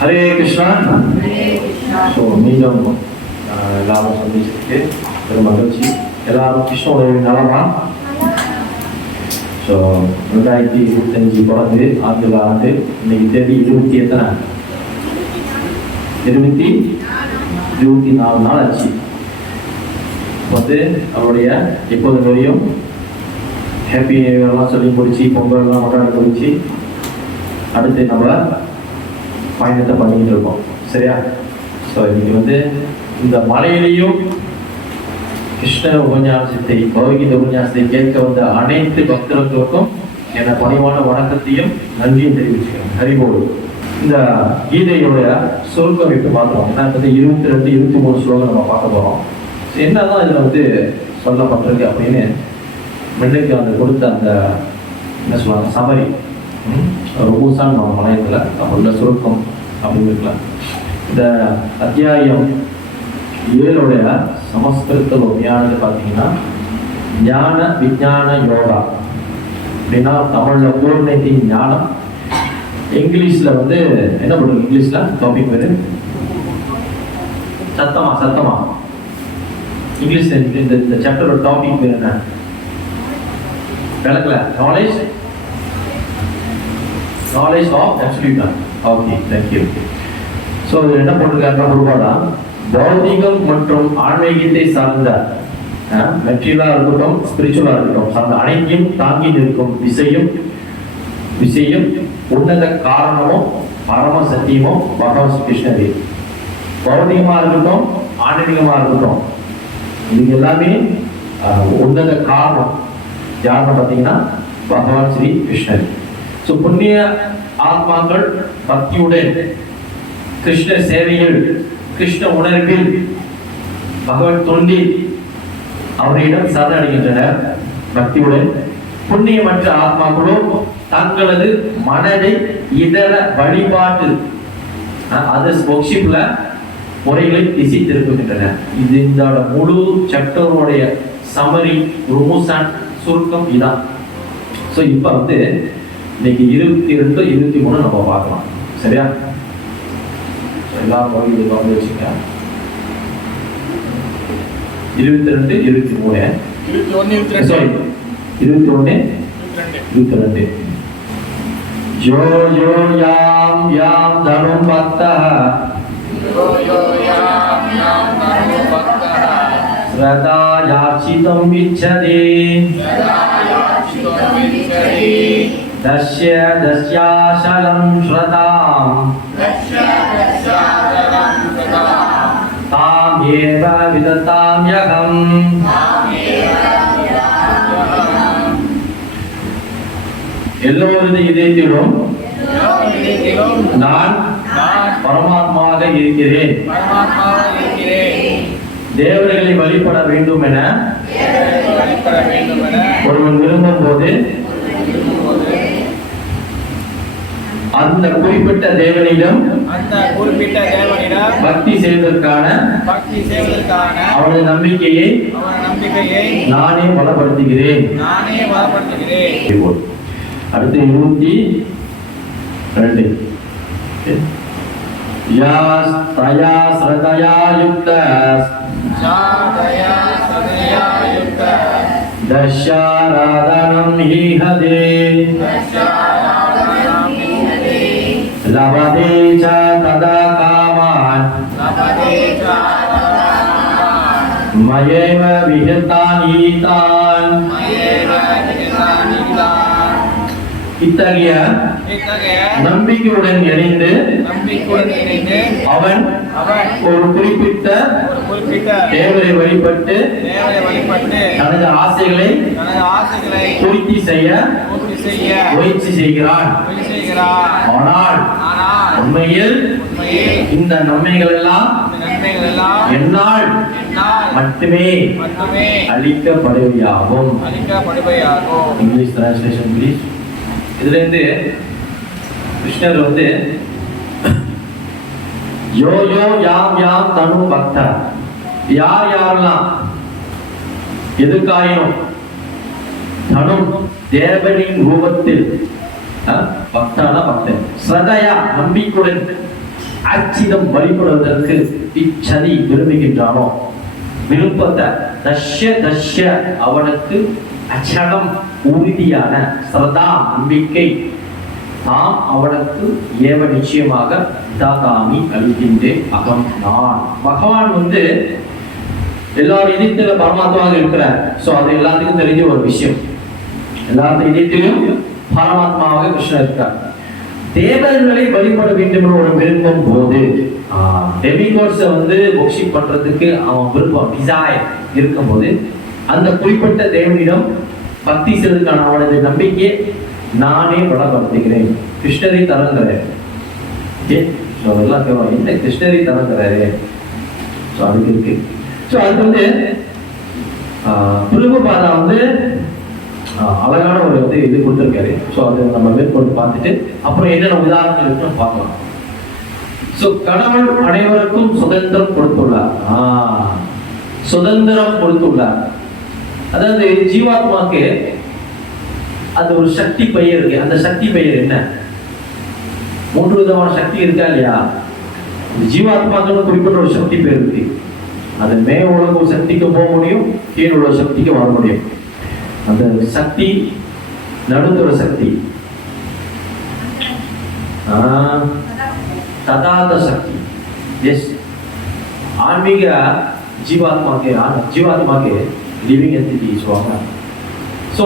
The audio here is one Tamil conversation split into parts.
ஹரே கிருஷ்ணா. ஸோ மீண்டும் எல்லாரும் சந்திச்சதுக்கு பெரும் மகிழ்ச்சி. எல்லாரும் கிருஷ்ணனுடைய நலமா? ஸோ 2025 பிறந்து ஆண்டு இன்னைக்கு தேதி 24 நாள் ஆச்சு. வந்து அவருடைய எப்போது வரையும் ஹாப்பி நியூ இயர்லாம் சொல்லி முடிச்சு, பொங்கல்லாம் கொண்டாட முடிச்சு, அடுத்து நம்ம பயணத்தை பண்ணிக்கிட்டு இருக்கோம். சரியா? ஸோ இன்னைக்கு வந்து இந்த மலையிலையும் கிருஷ்ண உபன்யாசத்தை, பகவத்கீதை உபன்யாசத்தை கேட்க வந்த அனைத்து பக்தர்களுக்கும் என பணிவான வணக்கத்தையும் நன்றியும் தெரிவிச்சுக்கிறேன். ஹரிபோல். இந்த கீதையுடைய சுருக்கம் இப்போ பார்க்குறோம். ஏன்னா வந்து 22, 23 ஸ்லோகம் நம்ம பார்க்க போகிறோம். என்னதான் இதில் வந்து சொல்லப்பட்டிருக்கு அப்படின்னு முன்னைக்கு அந்த கொடுத்த அந்த என்ன சொல்லுவாங்க, சமரி ரூசான் நம்ம மலையத்தில் நம்மளோட சுருக்கம் அப்படின்னு இருக்கலாம். இந்த அத்தியாயம் 7 சமஸ்கிருதத்தில் உண்மையானது பார்த்தீங்கன்னா ஞான விஞ்ஞான யோகா அப்படின்னா தமிழில் பூர்ணத்தின் ஞானம். இங்கிலீஷில் வந்து என்ன பண்ணுறது, இங்கிலீஷில் டாபிக் பேர் சத்தமா இங்கிலீஷ் இந்த சாப்டரோட டாபிக் பேர் என்ன விளக்கல? Knowledge of absolute. Okay, thank you. So என்ன பண்ணிருக்காங்க பொதுவாக பௌதிகம் மற்றும் ஆன்மீகத்தை சார்ந்த மெட்டீரியலாக இருக்கட்டும், ஸ்பிரிச்சுவலாக இருக்கட்டும், சார்ந்த அனைத்தையும் தாங்கி நிற்கும் விஷயம் உன்னத காரணமும் பரம சத்தியமும் பகவான் கிருஷ்ணரே. பௌதிகமாக இருக்கட்டும், ஆன்மீகமாக இருக்கட்டும், இது எல்லாமே உன்னத காரணம் யாருன்னு பார்த்தீங்கன்னா பகவான் ஸ்ரீ கிருஷ்ணர். ஸோ புண்ணிய ஆத்மாக்கள் பக்தியுடன் கிருஷ்ண சேவையில், கிருஷ்ண உணர்வில், பகவத் தொண்டில் அவரிடம் சரணடைகின்றனர் பக்தியுடன். புண்ணியமற்ற ஆத்மாக்களோ தங்களது மனதை இதர வழிபாட்டு அதர்ஸ் ஒர்ஷிப்ல முறைகளை திசை திருப்புகின்றனர். இது இந்த முழு சாப்டருடைய சமரி ரூசான் சுருக்கம் இதான். ஸோ இப்போ வந்து இன்னைக்கு 22, 23 நம்ம பார்க்கலாம். சரியா? எல்லாரும் வந்து கவனம் வச்சுங்க. 22, 23 சாரி 21, 22. ஜோ ஜோ யாம் யாம் தனும் பக்தः ஸ்ரதா யாச்சிதம் விச்சதி தஸ்ய தஸ்யாசலம் ஸ்ரதாம் தாம் ஏவ விததாம் யகம். எல்லோரது இதயத்திலும் நான் பரமாத்மாவாக இருக்கிறேன். தேவர்களை வழிபட வேண்டும் என ஒருவன் விரும்பும் போது அந்த குறிப்பிட்ட தேவனிடம் பக்தி செய்வதற்கான அவனது நம்பிக்கையை நானே பலப்படுத்துகிறேன். அடுத்து 22. தயா ஸ்ரதயா யுக்த தஸ்யாராதனம் ஈஹதே லபதே ச ததா காமான் மயேவ விஹதான் ஈதான். இத்தகைய நம்பிக்கையுடன் இணைந்து அவன் ஒரு குறிப்பிட்ட தேவரை வழிபட்டு தனது ஆசைகளை பூர்த்தி செய்ய முயற்சி செய்கிறான். ஆனால் உண்மையில் இந்த நன்மைகள் எல்லாம் என்னால் மட்டுமே அளிக்கப்படுவையாகும். English translation please. இதுல இருந்து கிருஷ்ணர் வந்து யோ யோ யாம் யாம் தனு பக்த, யாரெல்லாம் எதுக்காயினும் தனும் தேவனின் ரூபத்தில் பக்தான பக்தன் ஸ்ரதையா நம்பிக்கையுடன் அச்சிதம் வழிபடுவதற்கு இச்சதி விரும்புகின்றானோ, விருப்பத்தை தஷ்ய அவனுக்கு அச்சடம் உறுதியான சரதா நம்பிக்கை தாம் அவனுக்கு ஏவ நிச்சயமாக தாகாமி அளிக்கின்றேன் அகம் நான். பகவான் எல்லாரும் இதயத்துல பரமாத்மாவாக இருக்கிறார். சோ அது எல்லாத்துக்கும் தெரிஞ்ச ஒரு விஷயம். எல்லாரும் இதயத்திலும் பரமாத்மாவாக கிருஷ்ணர் இருக்கார். தேவர்களை வழிபட வேண்டும் என்ற ஒரு விரும்பும் போது டெமிகோட்ஸை ஒர்ஷிப் பண்றதுக்கு அவன் விருப்பம் டிசைர் இருக்கும்போது அந்த குறிப்பிட்ட தேவனிடம் பக்தி செய்வதற்கான அவனது நம்பிக்கையை நானே பலப்படுத்துகிறேன். கிருஷ்ணரை தரங்கிறாரு. என்ன கிருஷ்ணரை தரங்கிறாரு? அதுக்கு இருக்கு. அது பிரபுபாதா அழகான ஒரு இது கொடுத்துருக்காரு. அது நம்ம மேற்கொண்டு பார்த்துட்டு அப்புறம் என்னென்ன உதாரணங்கள் இருக்குன்னு பார்க்கலாம். கடவுள் அனைவருக்கும் சுதந்திரம் கொடுத்துள்ளார். சுதந்திரம் கொடுத்துள்ளார். அதாவது ஜீவாத்மாக்கு அது ஒரு சக்தி பெயர் இருக்கு. அந்த சக்தி பெயர் என்ன? 3 விதமான சக்தி இருக்கா இல்லையா? ஜீவாத்மாக்கு குறிப்பிட்ட ஒரு சக்தி பெயர் இருக்கு. அது மேல உலக சக்திக்கு போக முடியும், கீழ் உலக சக்திக்கு வர முடியும். அந்த சக்தி நடுத்தர சக்தி ததாத சக்தி. எஸ், ஆன்மீக ஜீவாத்மாக்கு லிவிங் என்டிட்டி சொல்லுவாங்க. ஸோ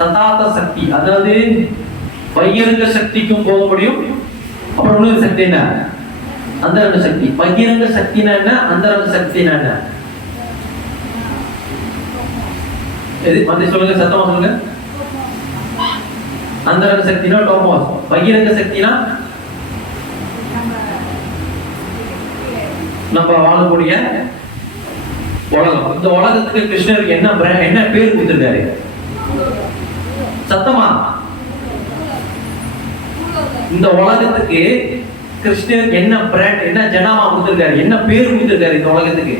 ததாத சக்தி, அதாவது பகிரங்க சக்திக்கும் போக முடியும். அப்புறம் இன்னொரு சக்தி என்ன? அந்தரங்க சக்தி. பகிரங்க சக்தினா என்ன? அந்தரங்க சக்தினா என்ன? சொல்லுங்க, சத்தமா சொல்லுங்க. அந்தரங்க சக்தினா டோமோஸ், பகிரங்க சக்தினா நம்ம வாழக்கூடிய உலகம். இந்த உலகத்துக்கு கிருஷ்ணருக்கு என்ன பேர் கொடுத்திருக்காரு? சத்தமா. இந்த உலகத்துக்கு கிருஷ்ணர் என்ன பிராண்ட், என்ன ஜனாமா கொடுத்திருக்காரு, என்ன பேர் கொடுத்திருக்காரு இந்த உலகத்துக்கு?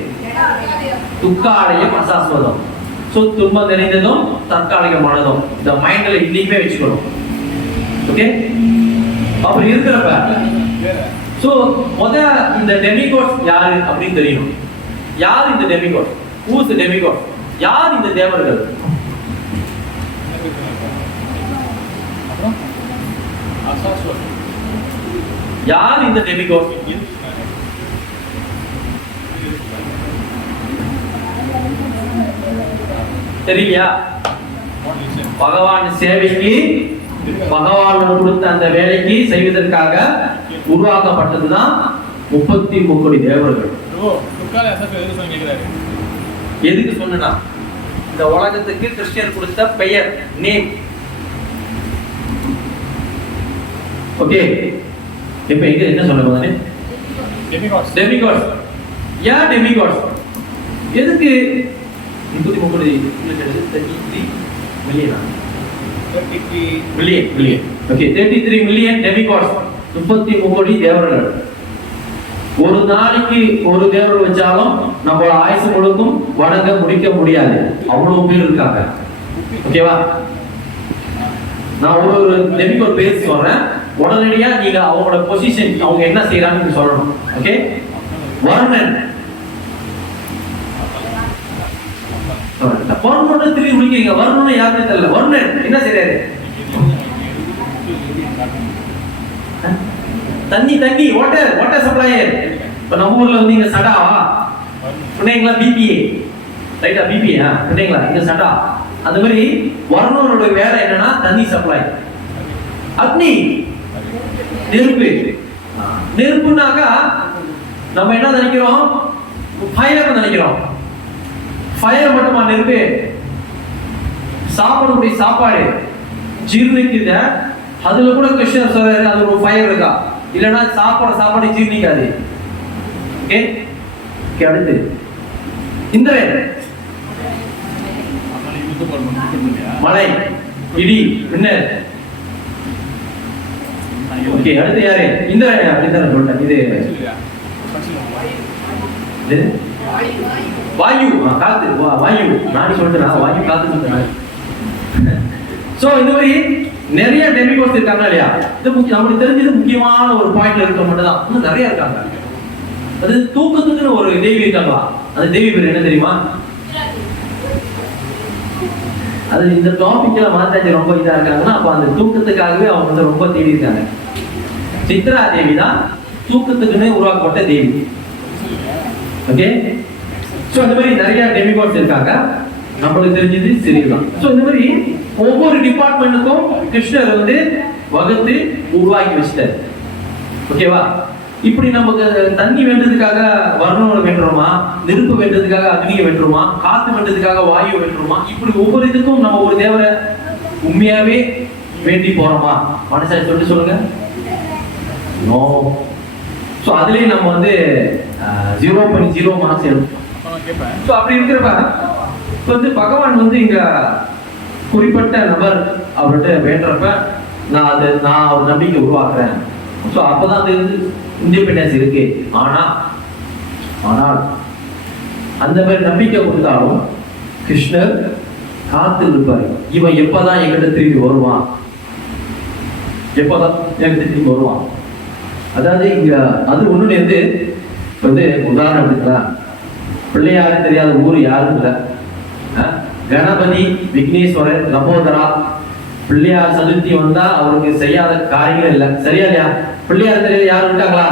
துக்காலயம் அசாஸ்வதம். துன்பம் நிறைந்ததும் தற்காலிகமானதும். இந்த மைண்ட்ல இன்னைக்குமே வச்சுக்கணும். ஓகே, அப்படி இருக்கிறப்ப இந்த டெமிகோட்ஸ் யாரு அப்படின்னு தெரியணும். யார் இந்த டெமிகோட்? Who is the demigod? யார் இந்த தேவர்கள்? யார் இந்த டெமிகோட்? தெரியலையா? பகவான் சேவைக்கு, பகவான் கொடுத்த அந்த வேலைக்கு செய்வதற்காக உருவாக்கப்பட்டதுதான் 33 கோடி தேவர்கள். எதுக்கு சொன்னா, இந்த உலகத்துக்கு கிருஷ்ணர் கொடுத்த பெயர், நேம். ஓகே, இப்ப இங்க என்ன சொல்ல போறேன்? டெமிகாட்ஸ். ஏன் டெமிகாட்ஸ்? எதுக்கு 33 கோடி? 33 மில்லியன். ஓகே, 33 மில்லியன் டெமிகாட்ஸ், 33 கோடி தேவர்கள். ஒரு நாளைக்கு ஒரு தேவர் வச்சாலும் நம்ம ஆயுசு முழுக்கும் வணங்க முடிக்க முடியாது. அவ்வளவு பேர் இருக்காங்க. ஓகேவா? நான் ஒரு டெமிகோட் பேர் சொல்றேன், உடனடியா நீங்க அவங்களோட பொசிஷன், அவங்க என்ன செய்யறாங்கன்னு சொல்லணும். ஓகே, வர்ணன். வர்ணன் திரும்பி முடிக்கிறீங்க. வர்ணன் யாருன்னு தெரியல. வர்ணன் என்ன செய்யறாரு? தண்ணி வாட்டர் சப்ளையர். இப்ப நம்ம ஊர்ல இங்க சடாவா புண்ணியங்களா? பிபிஏ ரைட்டா? பிபிஏ புண்ணியங்களா? இங்க சடா. அந்த மாதிரி வர்ணனோட வேலை என்னன்னா தண்ணி சப்ளை. அக்னி, நெருப்புனாக்கா நம்ம என்ன நினைக்கிறோம்? ஃபயர் நினைக்கிறோம். ஃபயர் மட்டுமா நெருப்பு? சாப்பிடக்கூடிய சாப்பாடு ஜீர்ணிக்குத, அதுல கூட கிருஷ்ணர் சொல்றாரு அது ஒரு ஃபயர் இருக்கா, இல்லைன்னா சாப்பாடு ஜீர்ணிக்காது. ஓகே, அடுத்து இந்திரன், மழை, இடி, மின்னல். ஓகே, அடுத்து யாரு? இந்திரன் அப்படின்னு சொல்லிட்டேன். இது வாயு, காத்து, வாயு. நான் சொல்லிட்டேன் வாயு, காத்து சொல்லிட்டேன். சோ இந்த மாதிரி நிறைய டெமிகோட்ஸ் இருக்காங்க இல்லையா? இது நம்மளுக்கு தெரிஞ்சது முக்கியமான ஒரு பாயிண்ட்ல இருக்க மட்டும் தான். இன்னும் நிறைய இருக்காங்க. அது தூக்கத்துக்குன்னு ஒரு தேவி இருக்காங்களா? அந்த தேவி பேர் என்ன தெரியுமா? அது இந்த டாபிக்ல மாதாஜி ரொம்ப இதா இருக்காங்கன்னா, அப்ப அந்த தூக்கத்துக்காகவே அவங்க வந்து ரொம்ப தேடி இருக்காங்க. சித்ரா தேவி தான் தூக்கத்துக்குன்னு உருவாக்கப்பட்ட தேவி. ஓகே, சோ இந்த மாதிரி நிறைய டெமிகாட்ஸ் இருக்காங்க. நம்மளுக்கு தெரிஞ்சது சிறிதுதான். சோ இந்த மாதிரி ஒவ்வொரு டிபார்ட்மெண்ட்டுக்கும் கிருஷ்ணர் வந்து வகுத்து உருவாக்கி வச்சிட்டார். ஓகேவா? இப்படி நமக்கு தண்ணி வேண்டதுக்காக வருணனை வென்றோமா, நெருப்பு வேண்டதுக்காக அக்னியை வென்றோமா, காத்து வேண்டதுக்காக வாயு வென்றோமா, இப்படி ஒவ்வொரு இதுக்கும் நம்ம ஒரு தேவரை உண்மையாவே வேண்டி போறோமா? மனசாட்சி சொல்லிட்டு சொல்லுங்க. நோ. ஸோ அதுலேயே நம்ம வந்து 0.0 மார்க்ஸ் எடுப்போம். ஸோ அப்படி இருக்கிறப்ப வந்து பகவான் வந்து இங்க குறிப்பிட்ட நபர் அவர்கிட்ட வேண்டப்ப நான் ஒரு நம்பிக்கை உருவாக்குறேன். ஸோ அப்பதான் அது இண்டிபெண்டன்ஸ் இருக்கு. ஆனால் அந்த மாதிரி நம்பிக்கை கொடுத்தாலும் கிருஷ்ணர் காத்து இருப்பாரு. இவன் எப்பதான் என்கிட்ட திரும்பி வருவான், எப்பதான் என்கிட்ட திரும்பி வருவான். அதாவது இங்க அது ஒண்ணு வந்து உதாரணம் எடுக்கலாம். பிள்ளையாரு தெரியாத ஊர் யாரும் இல்லை. கணபதி, விக்னேஸ்வரர், லம்போதரா, பிள்ளையார் சதுர்த்தி வந்தா அவருக்கு செய்யாத காரியங்கள் இல்லை. சரியா இல்லையா? பிள்ளையார் தெரியாத யாரும் இருக்காங்களா?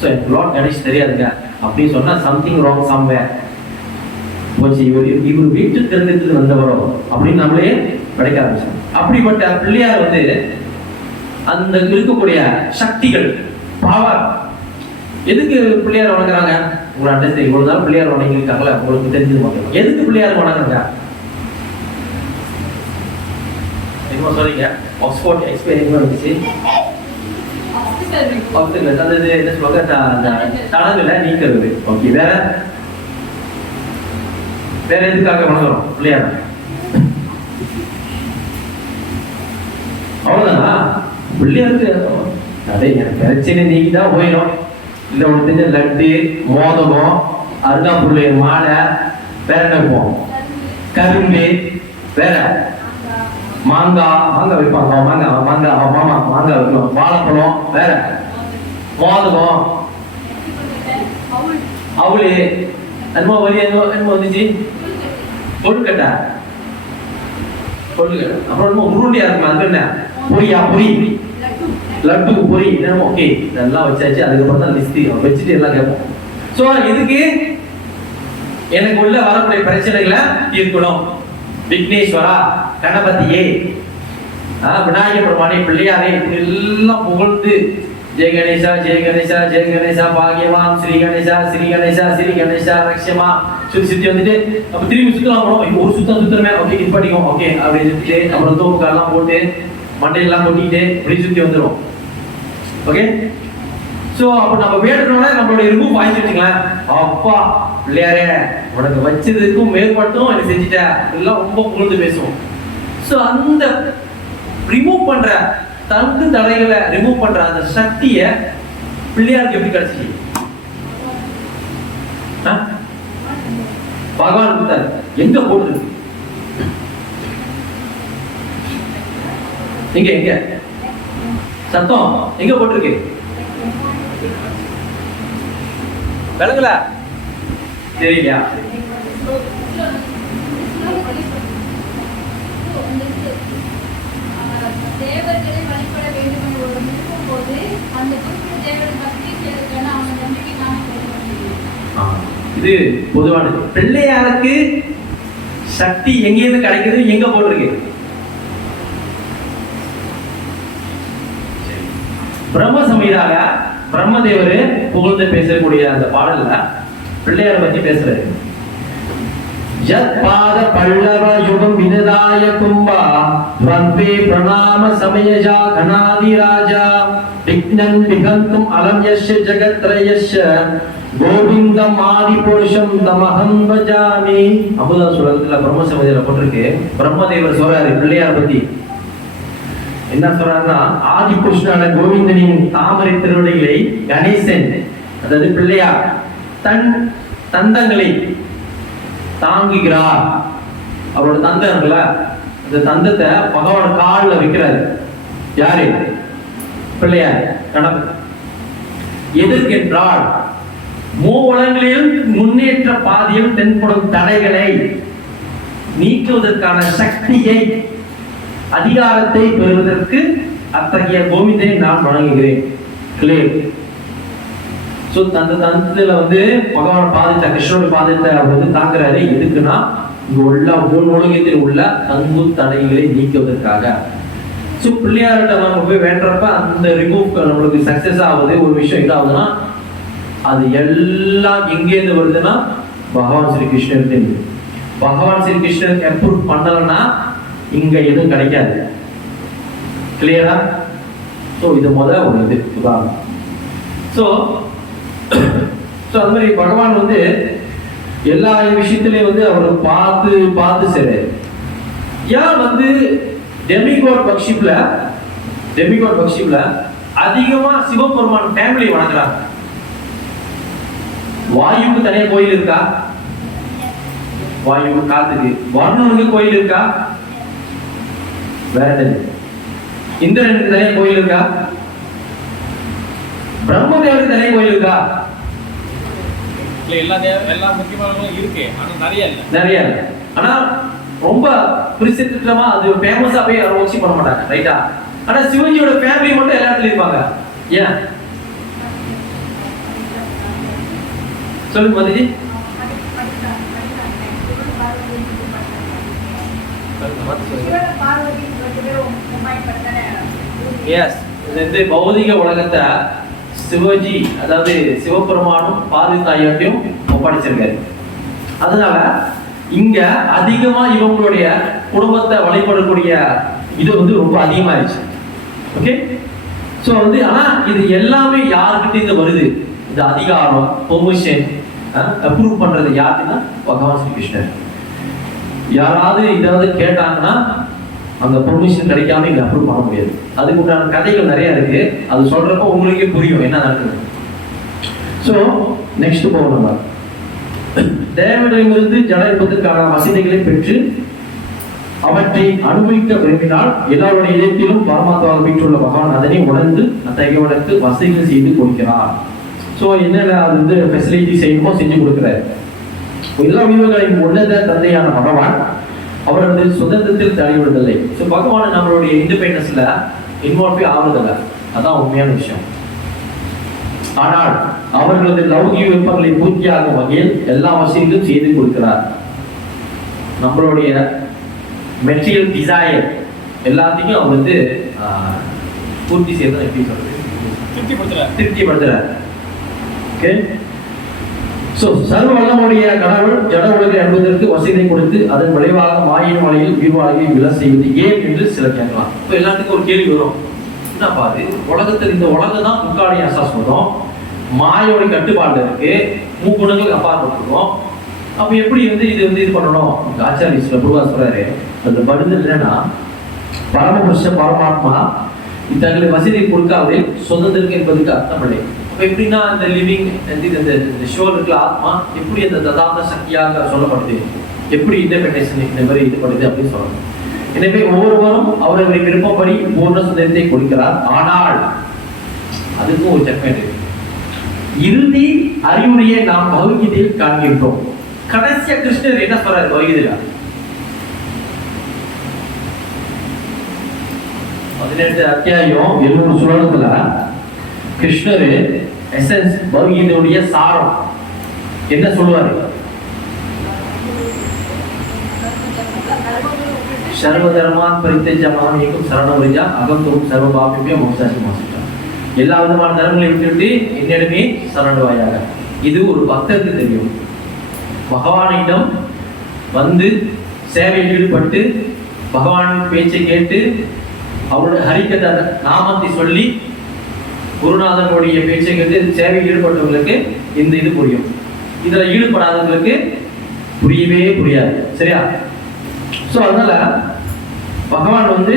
ஸோ லார்ட் கணேஷ் தெரியாதுங்க அப்படின்னு சொன்னா சம்திங் ராங் சம்வேர். இவர் வீட்டு தெரிஞ்சது வந்தவரோ அப்படின்னு நம்மளே படைக்க ஆரம்பிச்சோம். அப்படிப்பட்ட பிள்ளையார் வந்து அந்த இருக்கக்கூடிய சக்திகள், பவர், எதுக்கு பிள்ளையார் வணங்குறாங்க? உங்களை அண்டர்ஸ்டாண்ட். இவ்வளவு நாள் பிள்ளையார் வணங்கி இருக்காங்களா? உங்களுக்கு தெரிஞ்சது மட்டும். எதுக்கு பிள்ளையார் வணங்குறாங்க? என்ன சொல்றீங்க? ஆக்ஸ்போர்ட் எக்ஸ்பீரியன்ஸ் வந்துச்சு. அதாவது என்ன சொல்லுவாங்க, தடங்களை நீக்கிறது. ஓகே, வேற எதுக்காக வணங்குறோம் பிள்ளையார்? அவ்வளவுதானா? பிள்ளையாருக்கு அதே பிரச்சனை நீக்கிதான் போயிடும். இல்ல ஒன்று லட்டு, மோதகம், அருகாப்புள்ள மாலை, வேற என்ன வைப்போம்? கரும்பு, வேற மாங்காய் வைப்பாங்க. மாங்காய் வைக்கணும். வாழைப்பழம், வேற மோதகம், அவளு, என்னமோ வலி, என்னமோ வந்துச்சு, கொழுக்கட்டை. அப்புறம் என்னமோ உருண்டியா இருக்குமா? அது என்ன? பொரி, லட்டு, பொரி, என்னமோ. ஓகே, இதெல்லாம் வச்சாச்சு. அதுக்கப்புறம் தான் லிஸ்ட் வச்சுட்டு எல்லாம் கேட்போம். ஸோ இதுக்கு எனக்கு உள்ள வரக்கூடிய பிரச்சனைகளை தீர்க்கணும். விக்னேஸ்வரா, கணபதியே, விநாயகர் பெருமானே, பிள்ளையாரே, எல்லாம் புகழ்ந்து ஜெய கணேசா, ஜெய கணேசா, ஜெய கணேசா, பாகியவான், ஸ்ரீ கணேசா, ஸ்ரீ கணேசா, ஸ்ரீ கணேசா, ரக்ஷமா சுத்தி வந்துட்டு அப்ப திரும்பி சுத்தலாம் போனோம். ஒரு சுத்தமே. ஓகே, இது படிக்கும். ஓகே, அப்படி சுத்திட்டு அப்புறம் தோப்புக்காரெல்லாம் போட்டு மண்டையெல்லாம் கொட்டிட்டு இப்படி சுத்தி வந்துடும். ஓகே, சோ அப்ப நம்ம வேணும்னா நம்மளுடைய ரிமூவ் வாங்கி வச்சுக்கலாம். அப்பா பிள்ளையாரே, உனக்கு வச்சதுக்கும் மேற்பட்டும் எனக்கு செஞ்சுட்ட, எல்லாம் ரொம்ப புகழ்ந்து பேசுவோம். சோ அந்த ரிமூவ் பண்ற தங்கு தடைகளை ரிமூவ் பண்ற அந்த சக்திய பிள்ளையாருக்கு எப்படி கிடைச்சி? பகவான் கொடுத்தாரு. எங்க போட்டு? எங்க சத்தம் எங்க போட்டிருக்கு? விளங்கல? தெரியலையா? தேவர்களை வழிபட வேண்டும் என்று ஒரு இருக்கும் போது அந்த குறிப்பிட்ட தேவரை பக்தி செய்வதற்கான அவங்க நம்பிக்கை நாம இது பொதுவானது. பிள்ளையாருக்கு சக்தி எங்கேயிருந்து கிடைக்குது? எங்க போட்டிருக்கு? பிரம்ம சமீதாக பிரம்மதேவரு புகழ்ந்து பேசக்கூடிய அந்த பாடல்ல பிள்ளையாரை பத்தி பேசுறாரு. ஜத் பாத பல்லவ யுகம் வினதாய கும்பா வந்தே பிரணாம சமயஜா கணாதி ராஜா விக்னன் விகந்தும் அலம் யஸ்ய ஜகத்ரயஸ்ய கோவிந்தம் ஆதி புருஷம் தமஹம் பஜாமி. அமுதா சுரத்துல பிரம்ம சமயத்துல போட்டிருக்கு. பிரம்மதேவர் சொல்றாரு பிள்ளையார் பத்தி. என்ன சொல்றாருன்னா, ஆதி புருஷனான கோவிந்தனின் தாமரை திருவடிகளை கணேசன், அதாவது பிள்ளையார், தன் தந்தங்களை தாங்குகிறார். அவரோட தந்தங்களை இந்த தந்தத்தை பகவான் காலில் வைக்கிறாரு. யாரு? பிள்ளையார் கணபதி. எதற்கென்றால் மூவலங்களில் முன்னேற்ற பாதையில் தென்படும் தடைகளை நீக்குவதற்கான சக்தியை, அதிகாரத்தை பெறுவதற்கு அத்தகைய கோவிந்தை நான் வணங்குகிறேன். கிளியர். சோ அந்த தந்தத்துல பகவான் பாதத்தை, கிருஷ்ணனுடைய பாதத்தை அவர் தாக்குறாரு. எதுக்குன்னா இங்க உள்ள உலகத்தில் உள்ள தங்கு தடைகளை நீக்குவதற்காக. ஸோ பிள்ளையார்கிட்ட நம்ம போய் வேண்டப்ப அந்த ரிமூவ் நம்மளுக்கு சக்சஸ் ஆகுது. ஒரு விஷயம் எதாவதுன்னா அது எல்லாம் எங்கேருந்து வருதுன்னா பகவான் ஸ்ரீ கிருஷ்ணர். பகவான் ஸ்ரீ கிருஷ்ணர் அப்ரூவ் பண்ணலன்னா இங்க எதுவும் கிடைக்காது. கிளியரா? ஸோ இது ஒரு இது உதாரணம். ஸோ அது மாதிரி பகவான் எல்லா விஷயத்திலையும் அவர் பார்த்து பார்த்து சரி. ஏன் டெமிகாட் பக்ஷிப்ல அதிகமா சிவபெருமான் ஃபேமிலி வணங்குறாங்க? வாயுக்கு தனியா கோயில் இருக்கா? வாயு காத்துக்கு. வருணனுக்கு கோயில் இருக்கா? வேற என்ன? இந்திரனுக்கு தனியா கோயில் இருக்கா? பிரம்மதேவருக்கு தனியா கோயில் இருக்கா? எல்லா முக்கியமானவங்களும் இருக்கு, ஆனா நிறைய இல்ல. ஆனா ரொம்ப பிரசித்தமா அது ஃபேமஸா போய் ஒர்க்ஷிப் பண்ண மாட்டாங்க, ரைட்டா? ஆனா சிவஜியோட ஃபேமிலி மட்டும் எல்லா இடத்துலயும் இருப்பாங்க. ஏன் சொல்லுங்க மதிஜி. எஸ், இந்த பௌதிக உலகத்தை சிவஜி, அதாவது சிவபெருமானும் பார்வதி தாயாட்டையும் ஒப்படைச்சிருக்காரு. அதனால இங்க அதிகமா இவங்களுடைய குடும்பத்தை வழிபடக்கூடிய இது ரொம்ப அதிகமாயிருச்சு. ஓகே. ஸோ ஆனா இது எல்லாமே யாருக்கிட்ட இருந்து வருது? இந்த அதிகாரம், பெர்மிஷன், அப்ரூவ் பண்றது யாருன்னா பகவான் ஸ்ரீ கிருஷ்ணர். யாராவது இதாவது கேட்டாங்கன்னா அந்த பெர்மிஷன் கிடைக்காம இங்க அப்ரூவ் பண்ண முடியாது. அதுக்கு உண்டான கதைகள் நிறைய இருக்கு. அது சொல்றப்போ உங்களுக்கே புரியும் என்ன நடக்குது. ஸோ நெக்ஸ்ட் போகணும். தேவனிடமிருந்து ஜட இருப்பதற்கான வசதிகளை பெற்று அவற்றை அனுபவிக்க விரும்பினால் எல்லாருடைய இதயத்திலும் பரமாத்மாவை பெற்றுள்ள பகவான் அதனை உணர்ந்து அத்தகையவனுக்கு வசதிகள் செய்து கொடுக்கிறார். ஸோ என்னென்ன அது ஃபெசிலிட்டி செய்யணுமோ செஞ்சு கொடுக்குறாரு. எல்லா உயிர்களையும் உன்னத தந்தையான பகவான் அவரது சுதந்திரத்தில் தலைவிடுதலை. ஸோ பகவான் நம்மளுடைய இண்டிபெண்டன்ஸ்ல இன்வால்வ் ஆகுறதில்லை. அதான் உண்மையான விஷயம். ஆனால் அவர்களது லௌகிக விருப்பங்களை பூர்த்தியாகும் வகையில் எல்லா வசதிகளும் செய்து கொடுக்கிறார். நம்மளுடைய மெட்டீரியல் டிசைர் எல்லாத்தையும் அவர் பூர்த்தி செய்யறது எப்படி சொல்றது? திருப்திப்படுத்துறார். ஓகே. ஸோ சர்வ வல்லமுடைய கடவுள் ஜட உலகை அனுபவதற்கு வசதியை கொடுத்து அதன் விளைவாக மாயின் மலையில் உயிர்வாழ்வை விழ செய்வது ஏன் என்று சில கேட்கலாம். இப்போ எல்லாத்துக்கும் ஒரு கேள்வி வரும். என்ன பாரு, உலகத்தில் இந்த உலகம் தான் முக்காடி அசாஸ்வதம், மாயோட கட்டுப்பாடு இருக்கு, மூக்குணங்கள் அப்பாற்பட்டுருக்கோம். அப்ப எப்படி இது பண்ணணும்? ஆச்சாரிய பிரபுவா சொல்றாரு, அதுல பதில் என்னன்னா பரமபுருஷ பரமாத்மா இத்தகைய வசதி கொடுக்காதே சுதந்திரம் என்பதுக்கு அர்த்தம் இல்லை. அப்ப எப்படின்னா இந்த லிவிங் இந்த ஷோல் இருக்கிற ஆத்மா எப்படி அந்த ததாந்த சக்தியாக சொல்லப்படுது, எப்படி இண்டிபெண்டன்ஸ் இந்த மாதிரி இது பண்ணுது அப்படின்னு சொல்லணும். எனவே ஒவ்வொருவரும் அவர்களுடைய விருப்பப்படி பூர்ண சுதந்திரத்தை கொடுக்கிறார். ஆனால் அதுக்கும் ஒரு செக்மெண்ட் இருக்கு. இறுதி அறிவுரையை நாம் பகவத்கீதையில் காண்கின்றோம். கடைசியா கிருஷ்ணர் என்ன சொல்றாரு பகவத்கீதையில? 18 அத்தியாயம் 700 ஸ்லோகத்துல கிருஷ்ணர் எசன்ஸ் பகவத்கீதையுடைய சாரம் என்ன சொல்லுவாரு? சர்வதர்மான் பரித்தேஜ மாம் ஏகம் சரணம் விரஜா அகம் துரும் சர்வ பாபிபியம் மோக்ஷாசி மோக்ஷா. எல்லா விதமான தர்மங்களை விட்டுவிட்டு என்னிடமே சரணடைவாயாக. இது ஒரு பக்தருக்கு தெரியும். பகவானிடம் சேவையில் ஈடுபட்டு பகவானின் பேச்சை கேட்டு அவருடைய ஹரிகத நாமத்தை சொல்லி குருநாதனுடைய பேச்சை கேட்டு சேவையில் ஈடுபட்டவங்களுக்கு இந்த இது புரியும். இதுல ஈடுபடாதவங்களுக்கு புரியவே புரியாது. சரியா? ஸோ அதனால பகவான்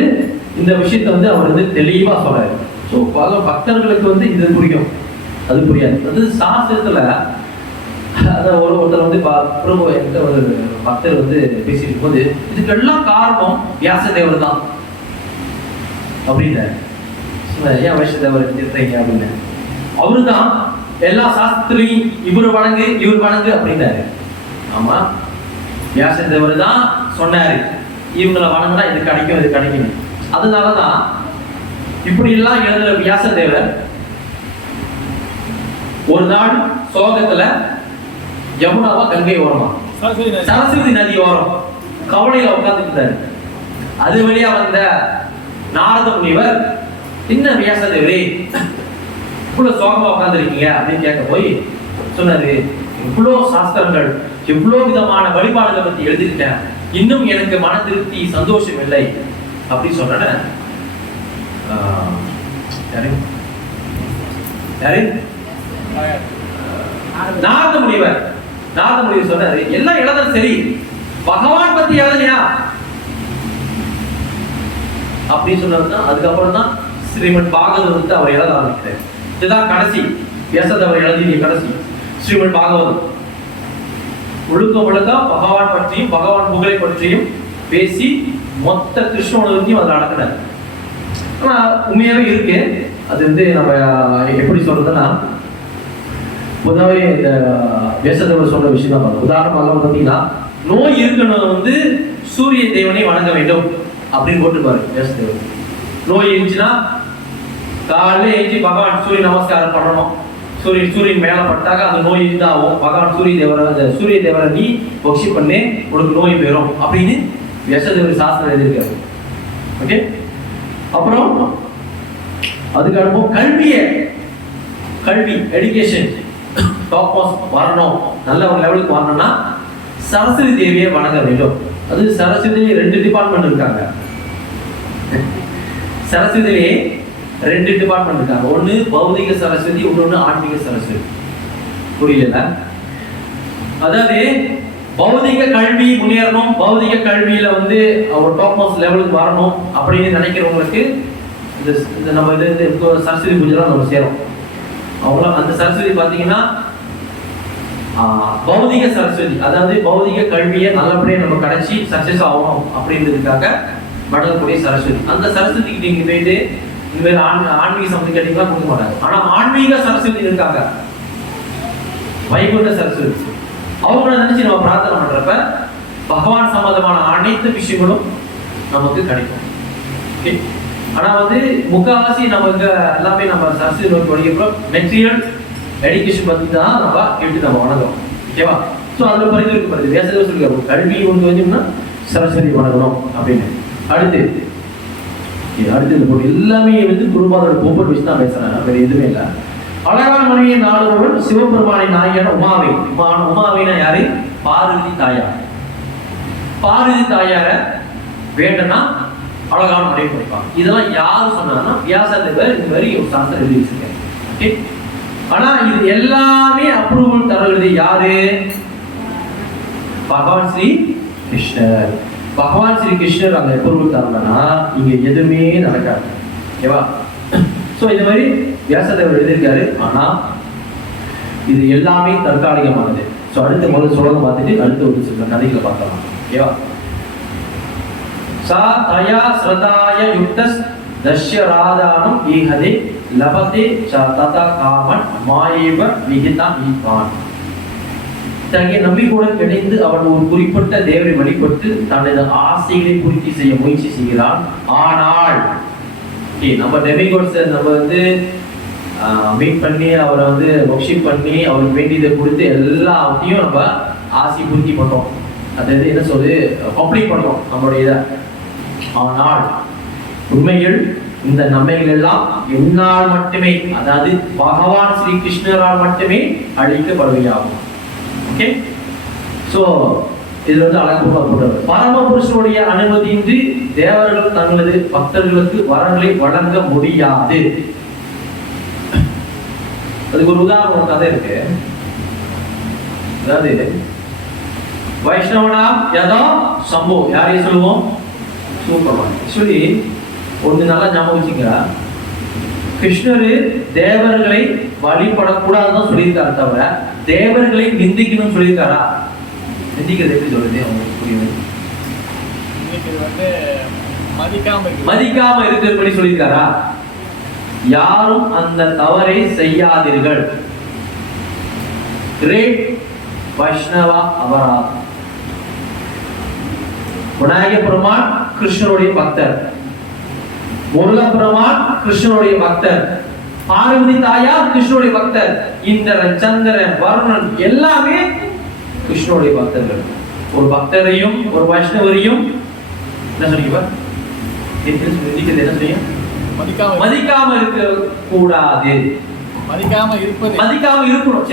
இந்த விஷயத்தை அவர் தெளிவா சொல்றாரு. ஸோ பல பக்தர்களுக்கு இது புரியும், அது புரியாது. அது சாஸ்திரத்துல அதான் ஒருத்தர் வந்து பிரபு என்கிட்ட ஒரு பக்தர் வந்து பேசிட்டு போது இதுக்கெல்லாம் காரணம் வியாசதேவர் தான் அப்படின்னாரு. ஏன் வைஷ்ணதேவர் திட்டுறீங்க அப்படின்னு. அவரு தான் எல்லா சாஸ்திரத்திலையும் இவர் வணங்கு அப்படின்னாரு. ஆமா, வியாசதேவர் தான் சொன்னாரு இவங்களை வணங்கினா இது கிடைக்கும். அதனாலதான் இப்படி எல்லாம் எழுதுற வியாசதேவர் ஒரு நாள் சோகத்துல யமுனாவா கங்கை ஓரமா சரஸ்வதி நதி ஓரம் கவலையில உட்கார்ந்துட்டாரு. அது வழியா வந்த நாரத முனிவர், என்ன வியாசதேவரே இவ்வளவு சோகமா உட்கார்ந்துருக்கீங்க அப்படின்னு கேட்க போய் சொன்னாரு, இவ்வளவு சாஸ்திரங்கள் எவ்வளவு விதமான வழிபாடுகளை பத்தி எழுதிருக்கேன், இன்னும் எனக்கு மன திருப்தி சந்தோஷம் இல்லை அப்படின்னு சொன்ன நாரத முனிவர் சொன்னாரு, எல்லாம் எழுதல் சரி, பகவான் பத்தி எழுதலையா அப்படின்னு சொன்னதுதான். அதுக்கப்புறம் தான் ஸ்ரீமத் பாகவதத்தை அவர் எழுத ஆரம்பிக்கிறார். இதுதான் கடைசி வியாசதேவர் எழுதிய கடைசி ஸ்ரீமத் பாகவதம். முழுக்க பகவான் பற்றியும் பகவான் புகழை பற்றியும் பேசி மொத்த கிருஷ்ணனுக்கும் அதில் அடக்கினார். ஆனா உண்மையாவே இருக்கு. அது வந்து நம்ம எப்படி சொல்றதுன்னா, பொதுவாகவே இந்த வியாசதேவர் சொன்ன விஷயம் தான். உதாரணமாக பார்த்தீங்கன்னா, நோய் இருக்கணும் வந்து சூரிய தேவனை வணங்க வேண்டும் அப்படின்னு போட்டுப்பாரு வியாசதேவர். நோய் இருந்துச்சுன்னா காலையில எழுச்சி பகவான் சூரிய நமஸ்காரம் பண்ணணும். சூரியன் மேல பட்டாக அந்த நோய் இருந்தாகும். பகவான் சூரிய தேவரை நீ பக்ஷி பண்ணே உனக்கு நோய் பெறும் அப்படின்னு வியாசதேவர் சாஸ்திரம் எழுதியிருக்காரு. ஓகே, அப்புறம் அதுக்கு அடுப்போம் கல்வி எஜுகேஷன் டாப் மோஸ்ட் வரணும், நல்ல ஒரு லெவலுக்கு வரணும்னா சரஸ்வதி தேவியை வணங்க வேண்டும். அது சரஸ்வதியிலே 2 டிபார்ட்மெண்ட் இருக்காங்க. சரஸ்வதியிலே 2 டிபார்ட்மெண்ட் இருக்காங்க. ஒன்னு பௌதிக சரஸ்வதி, இன்னொன்னு ஆன்மீக சரஸ்வதி. புரியல? அதாவது பௌதிக கல்வி முன்னேறணும், பௌதிக கல்வியில வந்து ஒரு டாப் மோஸ்ட் லெவலுக்கு வரணும் அப்படின்னு நினைக்கிறவங்களுக்கு இந்த நம்ம இது சரஸ்வதி பூஜை தான் நம்ம சேரும். அவங்களாம் அந்த சரஸ்வதி பார்த்தீங்கன்னா பௌதிக சரஸ்வதி, அதாவது பௌதிக கல்வியை நல்லபடியாக நம்ம கிடைச்சி சக்சஸ் ஆகணும் அப்படின்றதுக்காக வணங்கக்கூடிய சரஸ்வதி. அந்த சரஸ்வதிக்கு நீங்க போயிட்டு இந்த மாதிரி ஆன்மீக சம்பந்தம் கேட்டீங்கன்னா கொடுக்க மாட்டாங்க. ஆனா ஆன்மீக சரஸ்வதி இருக்காங்க, வைகுண்ட சரஸ்வதி. அவங்கள நினைச்சு நம்ம பிரார்த்தனை பண்றப்ப பகவான் சம்பந்தமான அனைத்து விஷயங்களும் நமக்கு கிடைக்கும். ஓகே, ஆனா வந்து முக்காவாசி நமக்கு எல்லாமே நம்ம சரஸ்வதி நோக்கி வணிகப்போம் மெட்டீரியல் எஜுகேஷன் பத்தி தான் நம்ம கேட்டு நம்ம வணங்குறோம். ஓகேவா? ஸோ அதுல பரிந்துரைக்கப்படுது. வியாசதேவர் சொல்லியிருக்காரு, கல்வி ஒன்று வந்தோம்னா சரஸ்வதி வணங்கணும் அப்படின்னு. அடுத்து எல்லாமே வந்து குருபாதோட கோப்பர் வச்சு தான் பேசுறேன், வேற எதுவுமே இல்லை. அழகான மனைவியை நாடுபவள் சிவபெருமானின் நாயகியான உமாவினா யாரு? பார்வதி தாயார். பார்வதி தாயார வேண்டனா அழகான மனைவி படிப்பாங்க. இதெல்லாம் யாரு சொன்னாங்கன்னா வியாசதேவர் இந்த மாதிரி ஒரு சாஸ்திரம் எழுதி வச்சிருக்காரு. ஓகே, ஆனா இது எல்லாமே அப்ரூவல் தரது யாரு? பகவான் ஸ்ரீ கிருஷ்ணர். பகவான் ஸ்ரீ கிருஷ்ணர் அங்க அப்ரூவல் தரலன்னா இங்க எதுவுமே நடக்காது. ஓகேவா? ஸோ இந்த மாதிரி வியாசதேவர் எழுதியிருக்காரு. ஆனா இது எல்லாமே தற்காலிகமானது. ஸோ அடுத்த முதல் சொல்லம் பார்த்துட்டு அடுத்த ஒரு சில கதைகளை பார்க்கலாம். ஓகேவா? சா தயா ஸ்ரதாய யுக்தஸ் தஷ்ய ராதானம் ஈஹதே லபதே ச ததா காமன் மாயேவ விகிதம் ஈபான். தங்கிய நம்பிக்கையுடன் இணைந்து அவன் ஒரு குறிப்பிட்ட தேவரை வழிபட்டு தனது ஆசைகளை பூர்த்தி செய்ய முயற்சி செய்கிறான். ஆனால் நம்ம டெமிகோட்ஸ் நம்ம வந்து மீட் பண்ணி அவரை வந்து ஒர்ஷிப் பண்ணி அவருக்கு வேண்டியதை கொடுத்து எல்லாத்தையும் நம்ம ஆசை பூர்த்தி பண்ணோம். அதாவது என்ன சொல்றது, கம்ப்ளீட் பண்ணோம் நம்மளுடைய இதை. ஆனால் உண்மையில் இந்த நன்மைகள் எல்லாம் என்னால் மட்டுமே, அதாவது பகவான் ஸ்ரீ கிருஷ்ணரால் மட்டுமே அளிக்கப்படுவையாகும். ஓகே, ஸோ இதுல வந்து அழகா போட்டவர் பரமபுருஷனுடைய அனுமதியின்றி தேவர்கள் தங்களது பக்தர்களுக்கு வரங்களை வழங்க முடியாது. அதுக்கு ஒரு உதாரணம் கதை இருக்கு. அதாவது வைஷ்ணவனா யதா சம்போ, யாரையும் சொல்லுவோம்? சூப்பர்மான். ஆக்சுவலி ஒன்று நல்லா ஞாபகம் வச்சுங்க, கிருஷ்ணர் தேவர்களை வழிபடக்கூடாதுன்னு சொல்லியிருக்காரு தவிர தேவர்களை நிந்திக்கணும்னு சொல்லியிருக்காரா? நிந்திக்கிறது எப்படி சொல்றது அவங்களுக்கு புரியுது? மதிக்காம இருக்கிறபடி சொல்லியிருக்காரா? யாரும் அந்த தவறை செய்யாதீர்கள். கிரேட் வைஷ்ணவ அபராதம். விநாயக பெருமான் கிருஷ்ணருடைய பக்தர், முருக பெருமான் கிருஷ்ணருடைய பக்தர், பார்வதி தாயார் கிருஷ்ணருடைய பக்தர், இந்திரன் சந்திரன் வருணன் எல்லாமே கிருஷ்ணருடைய பக்தர்கள். ஒரு பக்தரையும் ஒரு வைஷ்ணவரையும் என்ன சொல்றீங்க? என்ன சொல்றீங்க? மதிக்காம இருக்க கூடாது. மதிக்காம இருக்கணும்.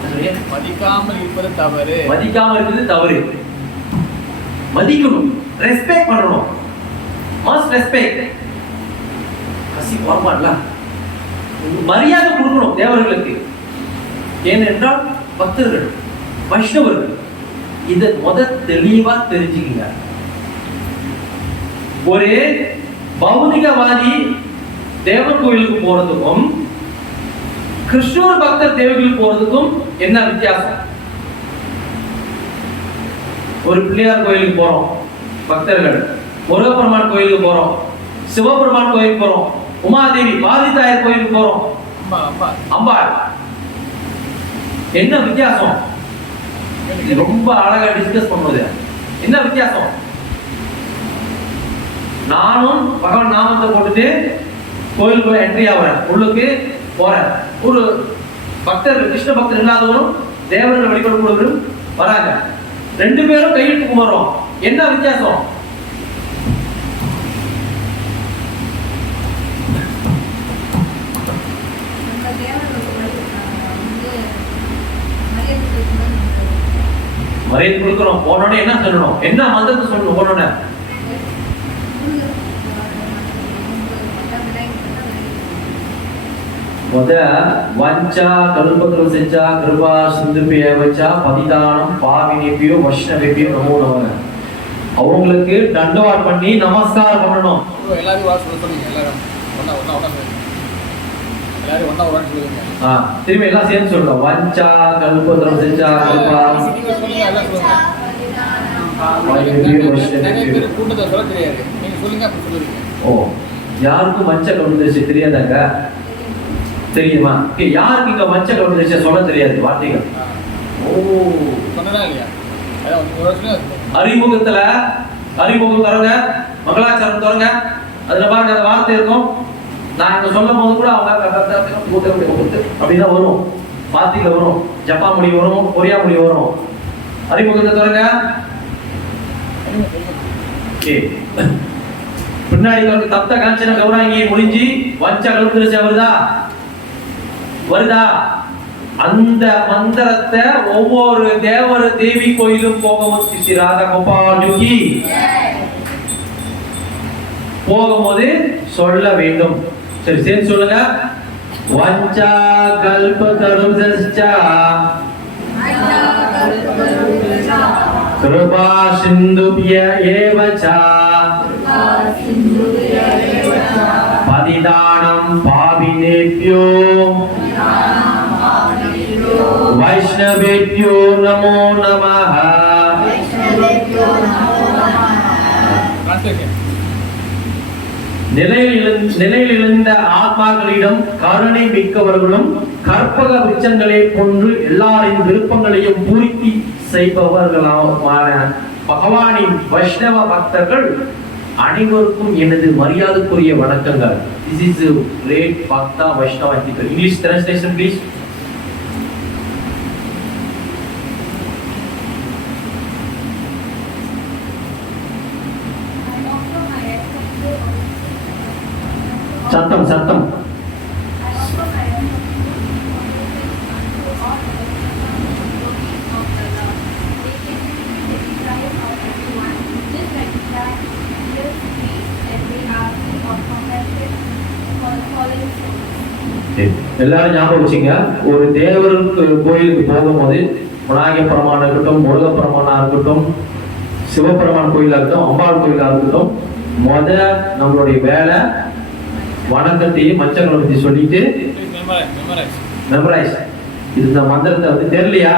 சரி, மதிக்காமல் இருப்பது தவறு. மதிக்காம இருக்கிறது தவறு. மதிக்கணும், ரெஸ்பெக்ட் பண்ணணும். Must respect. கசி பார்ப்பான்ல, மரியாதை கொடுக்கணும் தேவர்களுக்கு. ஏனென்றால் பக்தர்கள், வைஷ்ணவர்கள். இதை தெளிவா தெரிஞ்சுக்கீங்க. ஒரு பௌதிகவாதி தேவர் கோயிலுக்கு போறதுக்கும் கிருஷ்ணர் பக்தர் தேவர்களுக்கு போறதுக்கும் என்ன வித்தியாசம்? ஒரு பிள்ளையார் கோயிலுக்கு போறோம் பக்தர்கள், முருகப்பெருமான் கோயிலுக்கு போறோம், சிவபெருமான் கோயிலுக்கு போறோம், உமாதேவி பாதிதாயர் கோயிலுக்கு போறோம், அம்பாள். என்ன வித்தியாசம்? ரொம்ப அழகா டிஸ்கஸ் பண்ணுவது. என்ன வித்தியாசம்? நானும் பகவான் நாமத்தை போட்டுட்டு கோயிலுக்குள்ள என்ட்ரி ஆகிறேன், உள்ளுக்கு போறேன். ஒரு பக்தர், கிருஷ்ண பக்தர் இல்லாதவரும் தேவர்கள் வழிபடக்கூடியவரும் வராங்க. ரெண்டு பேரும் கையிட்டு கும்பிடுறோம். என்ன வித்தியாசம்? மரியாதை கொடுக்கிறோம். போனோட என்ன சொல்லணும்? என்ன மந்திரத்தை சொல்லணும்? போனோட வஞ்சா கல்பத்ருசஞ்சா கிருபா சிந்துபியவச்சா பதிதானம் பாவினிபியோ வைஷ்ணவேபியோ நமோ நமக. அவங்களுக்கு தண்டவாட் பண்ணி நமஸ்காரம் பண்ணணும். எல்லாரும் சொல்லுங்க. எல்லாரும் ஒண்ணா சொல்லுங்க. திரும்பி எல்லாம் சேர்ந்து சொல்லணும். வஞ்சா கல்பத்ருசஞ்சா கிருபா பாவினிபியோ வைஷ்ணவேபியோ. கூட்டத்தை சொல்ல தெரியாது, நீங்க சொல்லுங்க. அப்படி சொல்லுங்க. ஓ, யாருக்கும் மஞ்ச கல்பத்ருசி தெரியாதாங்க? தெரியுமா? யாருக்கு இங்க மஞ்ச கல்பத்ருசி சொல்ல தெரியாது வார்த்தைகள்? ஓ, சொன்னா இல்லையா? அறிமுகம் தரங்க, மங்களாச்சாரம் தரங்க. அதுல பாருங்க அந்த வார்த்தை இருக்கும். நான் இங்க சொல்லும் போது கூட அவங்க அப்படின்னா வரும், வார்த்தைகள் வரும், ஜப்பா மொழி வரும், கொரியா மொழி வரும். அறிமுகத்தை தரங்க. பின்னாடி தப்த காஞ்சன கௌராங்கி முடிஞ்சு வஞ்ச கல்பத்ருசி வருதா? அந்த மந்திரத்தை ஒவ்வொரு தேவர தேவி கோயிலும் போகும்போது ராதா கோபாலுக்கு போகும்போது சொல்ல வேண்டும். சரி, சேர்ந்து சொல்லுங்க. வஞ்சா கல்பத்ருசச்சா கிருபா சிந்துப்ய ஏவச்சா பதிதானம் பாவினேப்யோ வைஷ்ணவேப்யோ நமோ நமஹ. நிலையில் எழுந்த ஆத்மாக்களிடம் கருணை மிக்கவர்களும் கற்பக விருட்சங்களை போன்று எல்லாரின் விருப்பங்களையும் பூர்த்தி செய்பவர்களான பகவானின் வைஷ்ணவ பக்தர்கள் அனைவருக்கும் எனது மரியாதைக்குரிய வணக்கங்கள். This is a great Bhakta Vaishnava ethical. English translation please. சத்தம். எல்லாரும் ஞாபகம் வச்சுங்க. ஒரு தேவருக்கு கோயிலுக்கு போகும்போது விநாயக பெருமானா இருக்கட்டும், முருக பெருமானா இருக்கட்டும், சிவபெருமான் கோயிலா இருக்கட்டும், அம்பாள் கோயிலா இருக்கட்டும், நம்மளுடைய வேலை வணக்கத்தையும் மச்சங்களை பத்தி சொல்லிட்டு மெமரைஸ். இந்த மந்திரத்தை வந்து தெரியலையா,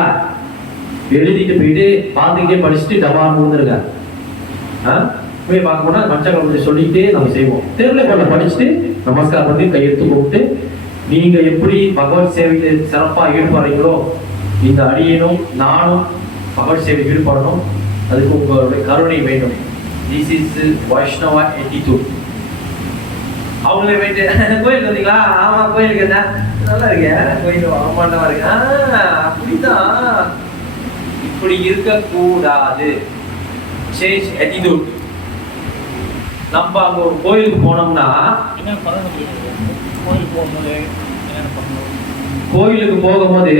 எழுதிட்டு போயிட்டு பார்த்துக்கிட்டே படிச்சுட்டு டபான்னு வந்துருங்க. போய் பார்க்க போனா மச்சங்களை பத்தி சொல்லிட்டு நம்ம செய்வோம். தெரியல போல படிச்சுட்டு நமஸ்காரம் பண்ணி கையெழுத்து போட்டு நீங்க எப்படி பகவத் சேவையில் சிறப்பா ஈடுபடுறீங்களோ இந்த அடியனும் நானும் பகவத் சேவை ஈடுபடணும். அதுக்கு உங்களுடைய கருணை வேண்டும். This is Vaishnava attitude. அவங்களே போயிட்டு கோயில் வந்தீங்களா? ஆமா கோயிலுக்கு என்ன நல்லா இருக்கேன், கோயில் ஆமாண்டவா இருக்கு. அப்படிதான், இப்படி இருக்கக்கூடாது. Change attitude. நம்ம அங்க ஒரு கோயிலுக்கு போனோம்னா என்ன பண்ணணும்? கோயிலுக்கு போகும்போது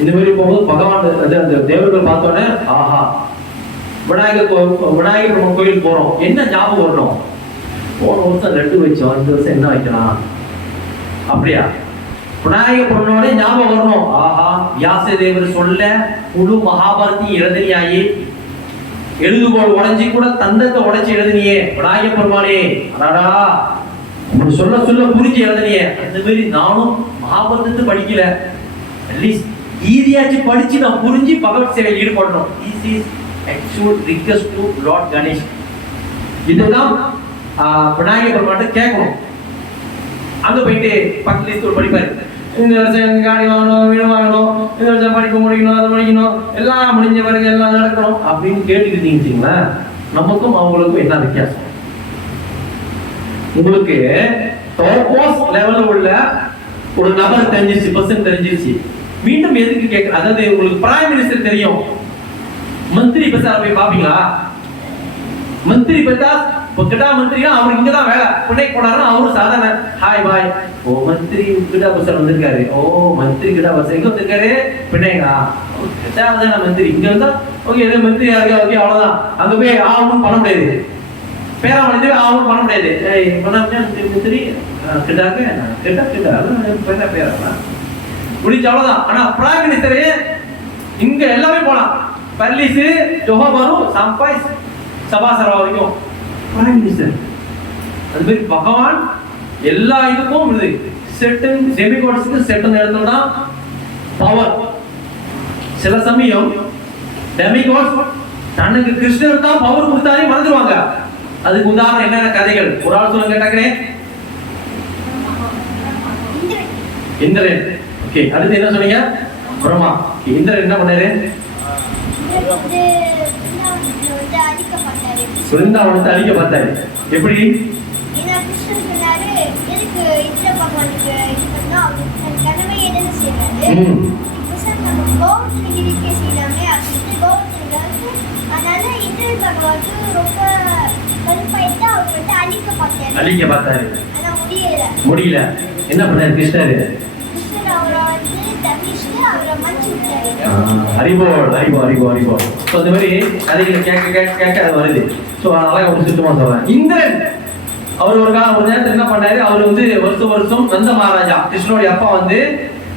இந்த மாதிரி போகும்போது பகவான் அந்த தேவர்கள் பார்த்தோன்னே ஆஹா விநாயகர் கோயிலுக்கு போறோம், என்ன ஞாபகம் வரணும்? போன வருஷம் லட்டு வச்சோம், இந்த வருஷம் என்ன வைக்கலாம்? அப்படியா? விநாயகர் பொருளோட ஞாபகம் வரணும். ஆஹா வியாச தேவர் சொல்ல முழு மகாபாரதி எழுதினியாயே, எழுதுகோள் உடைஞ்சி கூட தந்தத்தை உடைச்சு எழுதினியே விநாயகர் பெருமானே, அடாடா அப்படி சொல்ல சொல்ல புரிஞ்சு எழுதினியே. அந்த மாதிரி நானும் மகாபாரதத்தை படிக்கல, அட்லீஸ்ட் ஈதியாச்சு படிச்சு நான் புரிஞ்சு பகவத் சேவையில் ஈடுபடணும். This is actual request to Lord Ganesh. இதுதான் விநாயகர் பெருமாட்ட கேட்கணும். அங்க போயிட்டு பக்கத்துல படிப்பாரு, இந்த வருஷம் காடி வாங்கணும், வீடு வாங்கணும், இந்த வருஷம் படிக்க முடிக்கணும், அதை முடிக்கணும், எல்லாம் முடிஞ்ச பிறகு எல்லாம் நடக்கணும் அப்படின்னு கேட்டுக்கிட்டீங்களா? நமக்கும் அவங்களுக்கும் என்ன வித்தியாசம்? உங்களுக்கு டாப் லெவல்ல உள்ள ஒரு நபர் தெரிஞ்சிருச்சு, பர்சன் தெரிஞ்சிருச்சு, மீண்டும் எதுக்கு கேட்க? அதாவது உங்களுக்கு பிரைம் மினிஸ்டர் தெரியும், மந்திரி பசார போய் பாப்பீங்களா? மந்திரி பத்தா கிட்டா மந்திரியா அவர் இங்கதான் வேலை புண்ணைக்கு போனாருன்னா அவரு சாதாரண ஹாய் பாய், ஓ மந்திரி கிட்டா பசார் வந்திருக்காரு, ஓ மந்திரி கிட்டா பசார் எங்க வந்திருக்காரு பின்னைங்களா, சாதாரண மந்திரி இங்க வந்தா ஓகே ஏதோ மந்திரி யாருக்கா ஓகே அவ்வளவுதான். அங்க போய் ஆகணும்னு பண்ண முடியாது, பேரா மனிதர் ஆகணும்னு பண்ண முடியாது. மந்திரி கிட்டாக்கு கிட்டா கிட்டா பேரா பேரா முடிஞ்ச அவ்வளவுதான். ஆனா பிரைம் மினிஸ்டரு இங்க எல்லாமே போலாம், பர்லிஸ் ஜோஹாபாரும் சம்பாய் சபாசரா வரைக்கும் பிரைம் மினிஸ்டர். அது மாதிரி பகவான் எல்லா இதுக்கும் செட்டன் டெமிகாட்ஸ்க்கு செட்டன் இடத்துல தான் பவர். சில சமயம் டெமிகாட்ஸ் தனக்கு கிருஷ்ணர் தான் பவர் கொடுத்தாலே மறந்துடுவாங்க. அதுக்கு உதாரணம் என்னென்ன கதைகள் ஒரு ஆள் சொல்லுங்க கேட்டாக்கே. இந்திரன். ஓகே, அடுத்து என்ன சொன்னீங்க? பிரம்மா. இந்திரன் என்ன பண்ணாரு? பிருந்தாவனத்தை அழிக்க பார்த்தாரு. எப்படி? அழிக்க பார்த்தாரு, முடியல. என்ன பண்ணாரு கிருஷ்ணர்? அறிவோல் அறிவோ அறிவோ அறிவோ. இந்த மாதிரி கதைகளை கேட்க கேட்க கேட்க அது வருது. ஸோ அதனால அவர் சுத்தமா சொல்றேன். இந்திரன் அவர் ஒரு நேரத்தில் என்ன பண்ணாரு? அவர் வந்து வருஷம் வருஷம் நந்த மகாராஜா கிருஷ்ணனுடைய அப்பா வந்து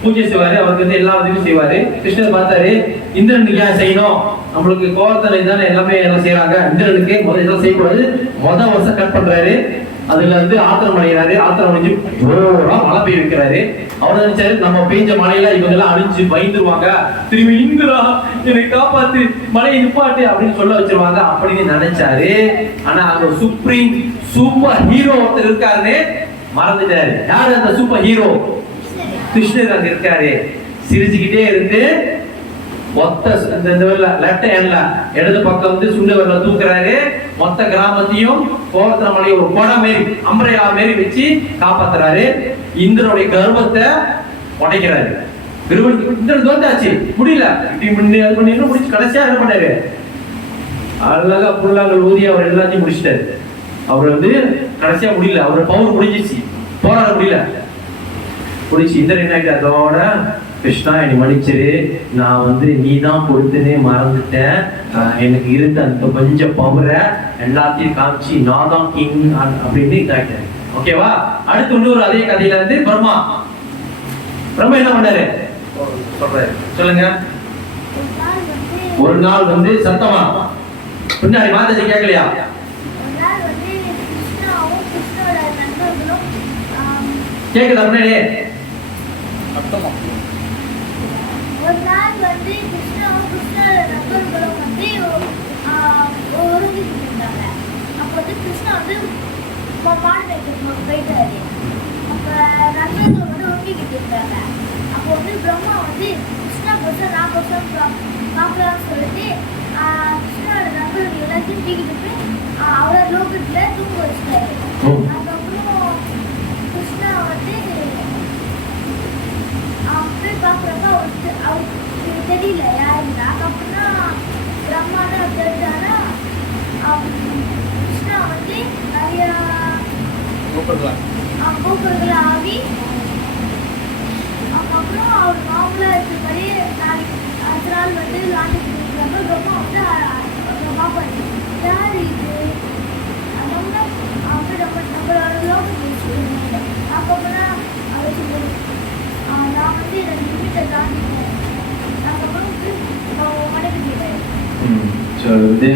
பூஜை செய்வாரு, அவருக்கு வந்து எல்லா உதவியும் செய்வாரு. கிருஷ்ணர் பார்த்தாரு, இந்திரனுக்கு ஏன் செய்யணும்? நம்மளுக்கு கோவத்தனை தானே எல்லாமே எல்லாம் செய்யறாங்க, இந்திரனுக்கு முதல் இதெல்லாம் செய்யக்கூடாது. வருஷம் கட் பண்றாரு. அதுல வந்து ஆத்திரம் அடைகிறாரு. ஆத்திரம் அடைஞ்சு ஜோரா மழை பெய்ய வைக்கிறாரு. அவர் நினைச்சாரு நம்ம பெய்ஞ்ச மழையில இவங்க எல்லாம் அழிஞ்சு பயந்துருவாங்க, திரும்பி இங்குரா என்னை காப்பாத்து மழையை நிப்பாட்டு அப்படின்னு சொல்ல வச்சிருவாங்க அப்படின்னு நினைச்சாரு. ஆனா அங்க சுப்ரீம் சூப்பர் ஹீரோ ஒருத்தர் இருக்காருன்னு மறந்துட்டாரு. யாரு அந்த சூப்பர் ஹீரோ? கிருஷ்ணர் அங்க இருக்காரு. சிரிச்சுக்கிட்டே இருந்து மொத்த லெஃப்ட் ஹேண்ட்ல இடது பக்கம் வந்து சுண்டு வரல தூக்குறாரு. மொத்த கிராமத்தையும் கோவத்திர மலையை ஒரு கொடை மாரி அம்பரையா மாரி வச்சு காப்பாத்துறாரு. இந்திரனுடைய கர்வத்தை உடைக்கிறாரு. இந்திரன் தோத்தாச்சு, முடியல. இப்படி அது பண்ணி முடிச்சு கடைசியா என்ன பண்ணாரு? அழகா புல்லாங்கள் ஊதி அவர் எல்லாத்தையும் முடிச்சிட்டாரு. அவர் வந்து கடைசியா முடியல, அவரோட பவர் முடிஞ்சிச்சு, போராட முடியல. முடிச்சு இந்திரன் என்ன ஆகிட்டு அதோட கிருஷ்ணா என்னை மன்னிச்சிரு, நான் வந்து நீ தான் கொடுத்தனே மறந்துட்டேன், எனக்கு இருந்த அந்த கொஞ்சம் பவரை எல்லாத்தையும் காமிச்சு நான் தான் கிங் அப்படின்னு இதாகிட்டேன். ஓகேவா? அடுத்து இன்னொரு அதே கதையில இருந்து பிரம்மா என்ன பண்ணாரு சொல்றாரு, சொல்லுங்க. ஒரு நாள் வந்து சத்தமா பின்னாடி மாதாஜி கேட்கலையா? கேக்குதா முன்னாடி? அர்த்தமா ஒரு நாள் வந்து கிருஷ்ணோட நண்பர்களும் வந்து உறங்கிட்டு இருந்தாங்க. அப்போ வந்து கிருஷ்ணா வந்து மாடு மேய்க்க போயிட்டாரு. அப்போ நண்பர்கள் வந்து உறங்கிக்கிட்டு இருந்தாங்க. அப்போ வந்து பிரம்மா வந்து கிருஷ்ணா கொசம் நான் கொசம் பார்க்கலாம்னு சொல்லிட்டு கிருஷ்ணோட நண்பர்கள் எல்லாத்தையும் தூக்கிட்டு போய் அவரோட லோகத்தில் தூங்க வச்சுட்டாரு. அதுக்கப்புறம் கிருஷ்ணா வந்து போய் பார்க்குறப்ப அவருக்கு தெரியல யாருன்னா. அதுக்கப்புறம் பிரம்மா தான் தெரிஞ்சானா கிருஷ்ணா வந்து நிறைய பூக்கள் ஆகி அதுக்கப்புறம் அவர் நார்மலாக இருக்கிற மாதிரி நாளைக்கு அடுத்த நாள் வந்து லாண்டுக்கு இருக்கிறப்ப பிரம்மா வந்து பார்ப்பாரு யார் இது அதனால அவங்க நம்மளோட லோகத்துக்கு அதுக்கப்புறம் அவர் சொல்லுவாரு நான் வந்து என்னோட லிமிட்டை தாண்டிட்டேன். அதுக்கப்புறம் மனைவி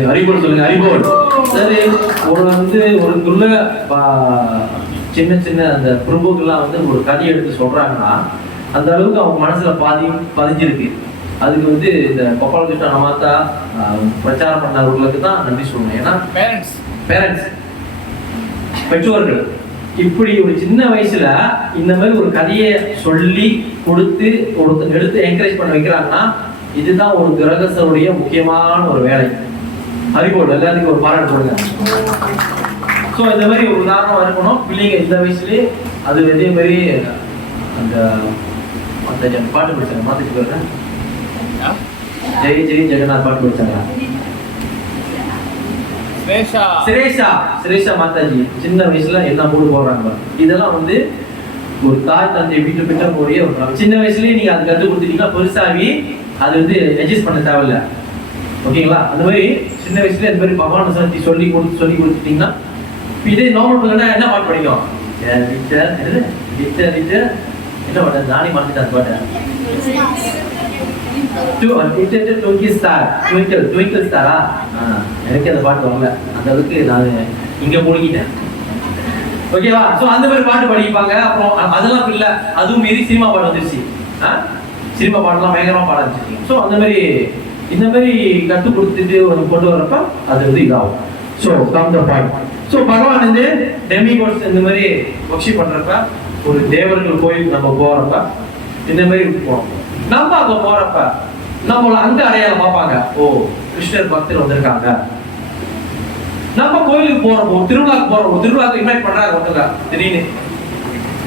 ஹரிபோல் சொல்லுங்க. ஹரிபோல். சரி, ஒருக்குள்ள சின்ன சின்ன அந்த பிரபுக்கெல்லாம் வந்து ஒரு கதையை எடுத்து சொல்றாங்கன்னா அந்த அளவுக்கு அவங்க மனசுல பதிஞ்சிருக்கு. அதுக்கு வந்து இந்த கோபாலகிருஷ்ண மாதா பிரச்சாரம் பண்ணவர்களுக்கு தான் நன்றி சொல்லணும். ஏன்னா பேரண்ட்ஸ் பெற்றோர்கள் இப்படி ஒரு சின்ன வயசுல இந்த மாதிரி ஒரு கதையை சொல்லி கொடுத்து ஒருத்தங்க எடுத்து என்கரேஜ் பண்ண வைக்கிறாங்கன்னா இதுதான் ஒரு கிரகஸ்தருடைய முக்கியமான ஒரு வேலை. ஹரிபோல் எல்லாத்துக்கும் ஒரு பாராட்டு கொடுங்க. ஸோ இந்த மாதிரி ஒரு உதாரணம் இருக்கணும். பிள்ளைங்க இந்த வயசுலேயே அது இதே மாதிரி அந்த பாட்டு படிச்சாங்க மாத்திட்டு போயிருங்க. ஜெய் ஜெய் ஜெகநாத் பாட்டு படிச்சாங்க. சிரேஷா மாதாஜி சின்ன வயசுல என்ன போட்டு போடுறாங்க. இதெல்லாம் வந்து ஒரு தாய் தந்தை வீட்டு பின்னக்கூடிய ஒரு சின்ன வயசுலயே நீங்க அது கற்றுக் கொடுத்துட்டீங்கன்னா பெருசாகி அது வந்து அட்ஜஸ்ட் பண்ண தேவையில்ல. ஓகேங்களா? அந்த மாதிரி சின்ன வயசுல இந்த மாதிரி பகவான சக்தி சொல்லி கொடுத்துட்டீங்கன்னா இதே நார்மல் பண்ணா என்ன பாட்டு படிக்கும்? என்ன பாட்டு? நானே மறந்துட்டேன் பாட்டு. ட்விங்கிள் ஸ்டாரா? எனக்கு அந்த பாட்டு வரல. அந்த அளவுக்கு நான் இங்க மூழ்கிட்டேன். ஓகேவா? ஸோ அந்த மாதிரி பாட்டு படிப்பாங்க. அப்புறம் அதெல்லாம் இல்லை, அதுவும் மீறி சினிமா பாட்டு வந்துருச்சு. சினிமா பாட்டெல்லாம் பயங்கரமா பாட ஆரம்பிச்சிருக்கீங்க. ஸோ அந்த மாதிரி இந்த மாதிரி கற்றுக் கொடுத்துட்டு கொண்டு வரப்ப அது வந்து இதாகும். So come the point. So பகவான் வந்து டெமிகோட்ஸ் இந்த மாதிரி ஒர்ஷிப் பண்றப்ப ஒரு தேவர்கள் கோயில் நம்ம போறப்ப இந்த மாதிரி போறோம். நம்ம அங்க போறப்ப நம்மள அங்க அடையாளம் பார்ப்பாங்க. ஓ, கிருஷ்ணர் பக்தர் வந்திருக்காங்க. நம்ம கோயிலுக்கு போறோம், திருவிழாக்கு இன்வைட் பண்றாங்க ஒருத்தங்க திடீர்னு.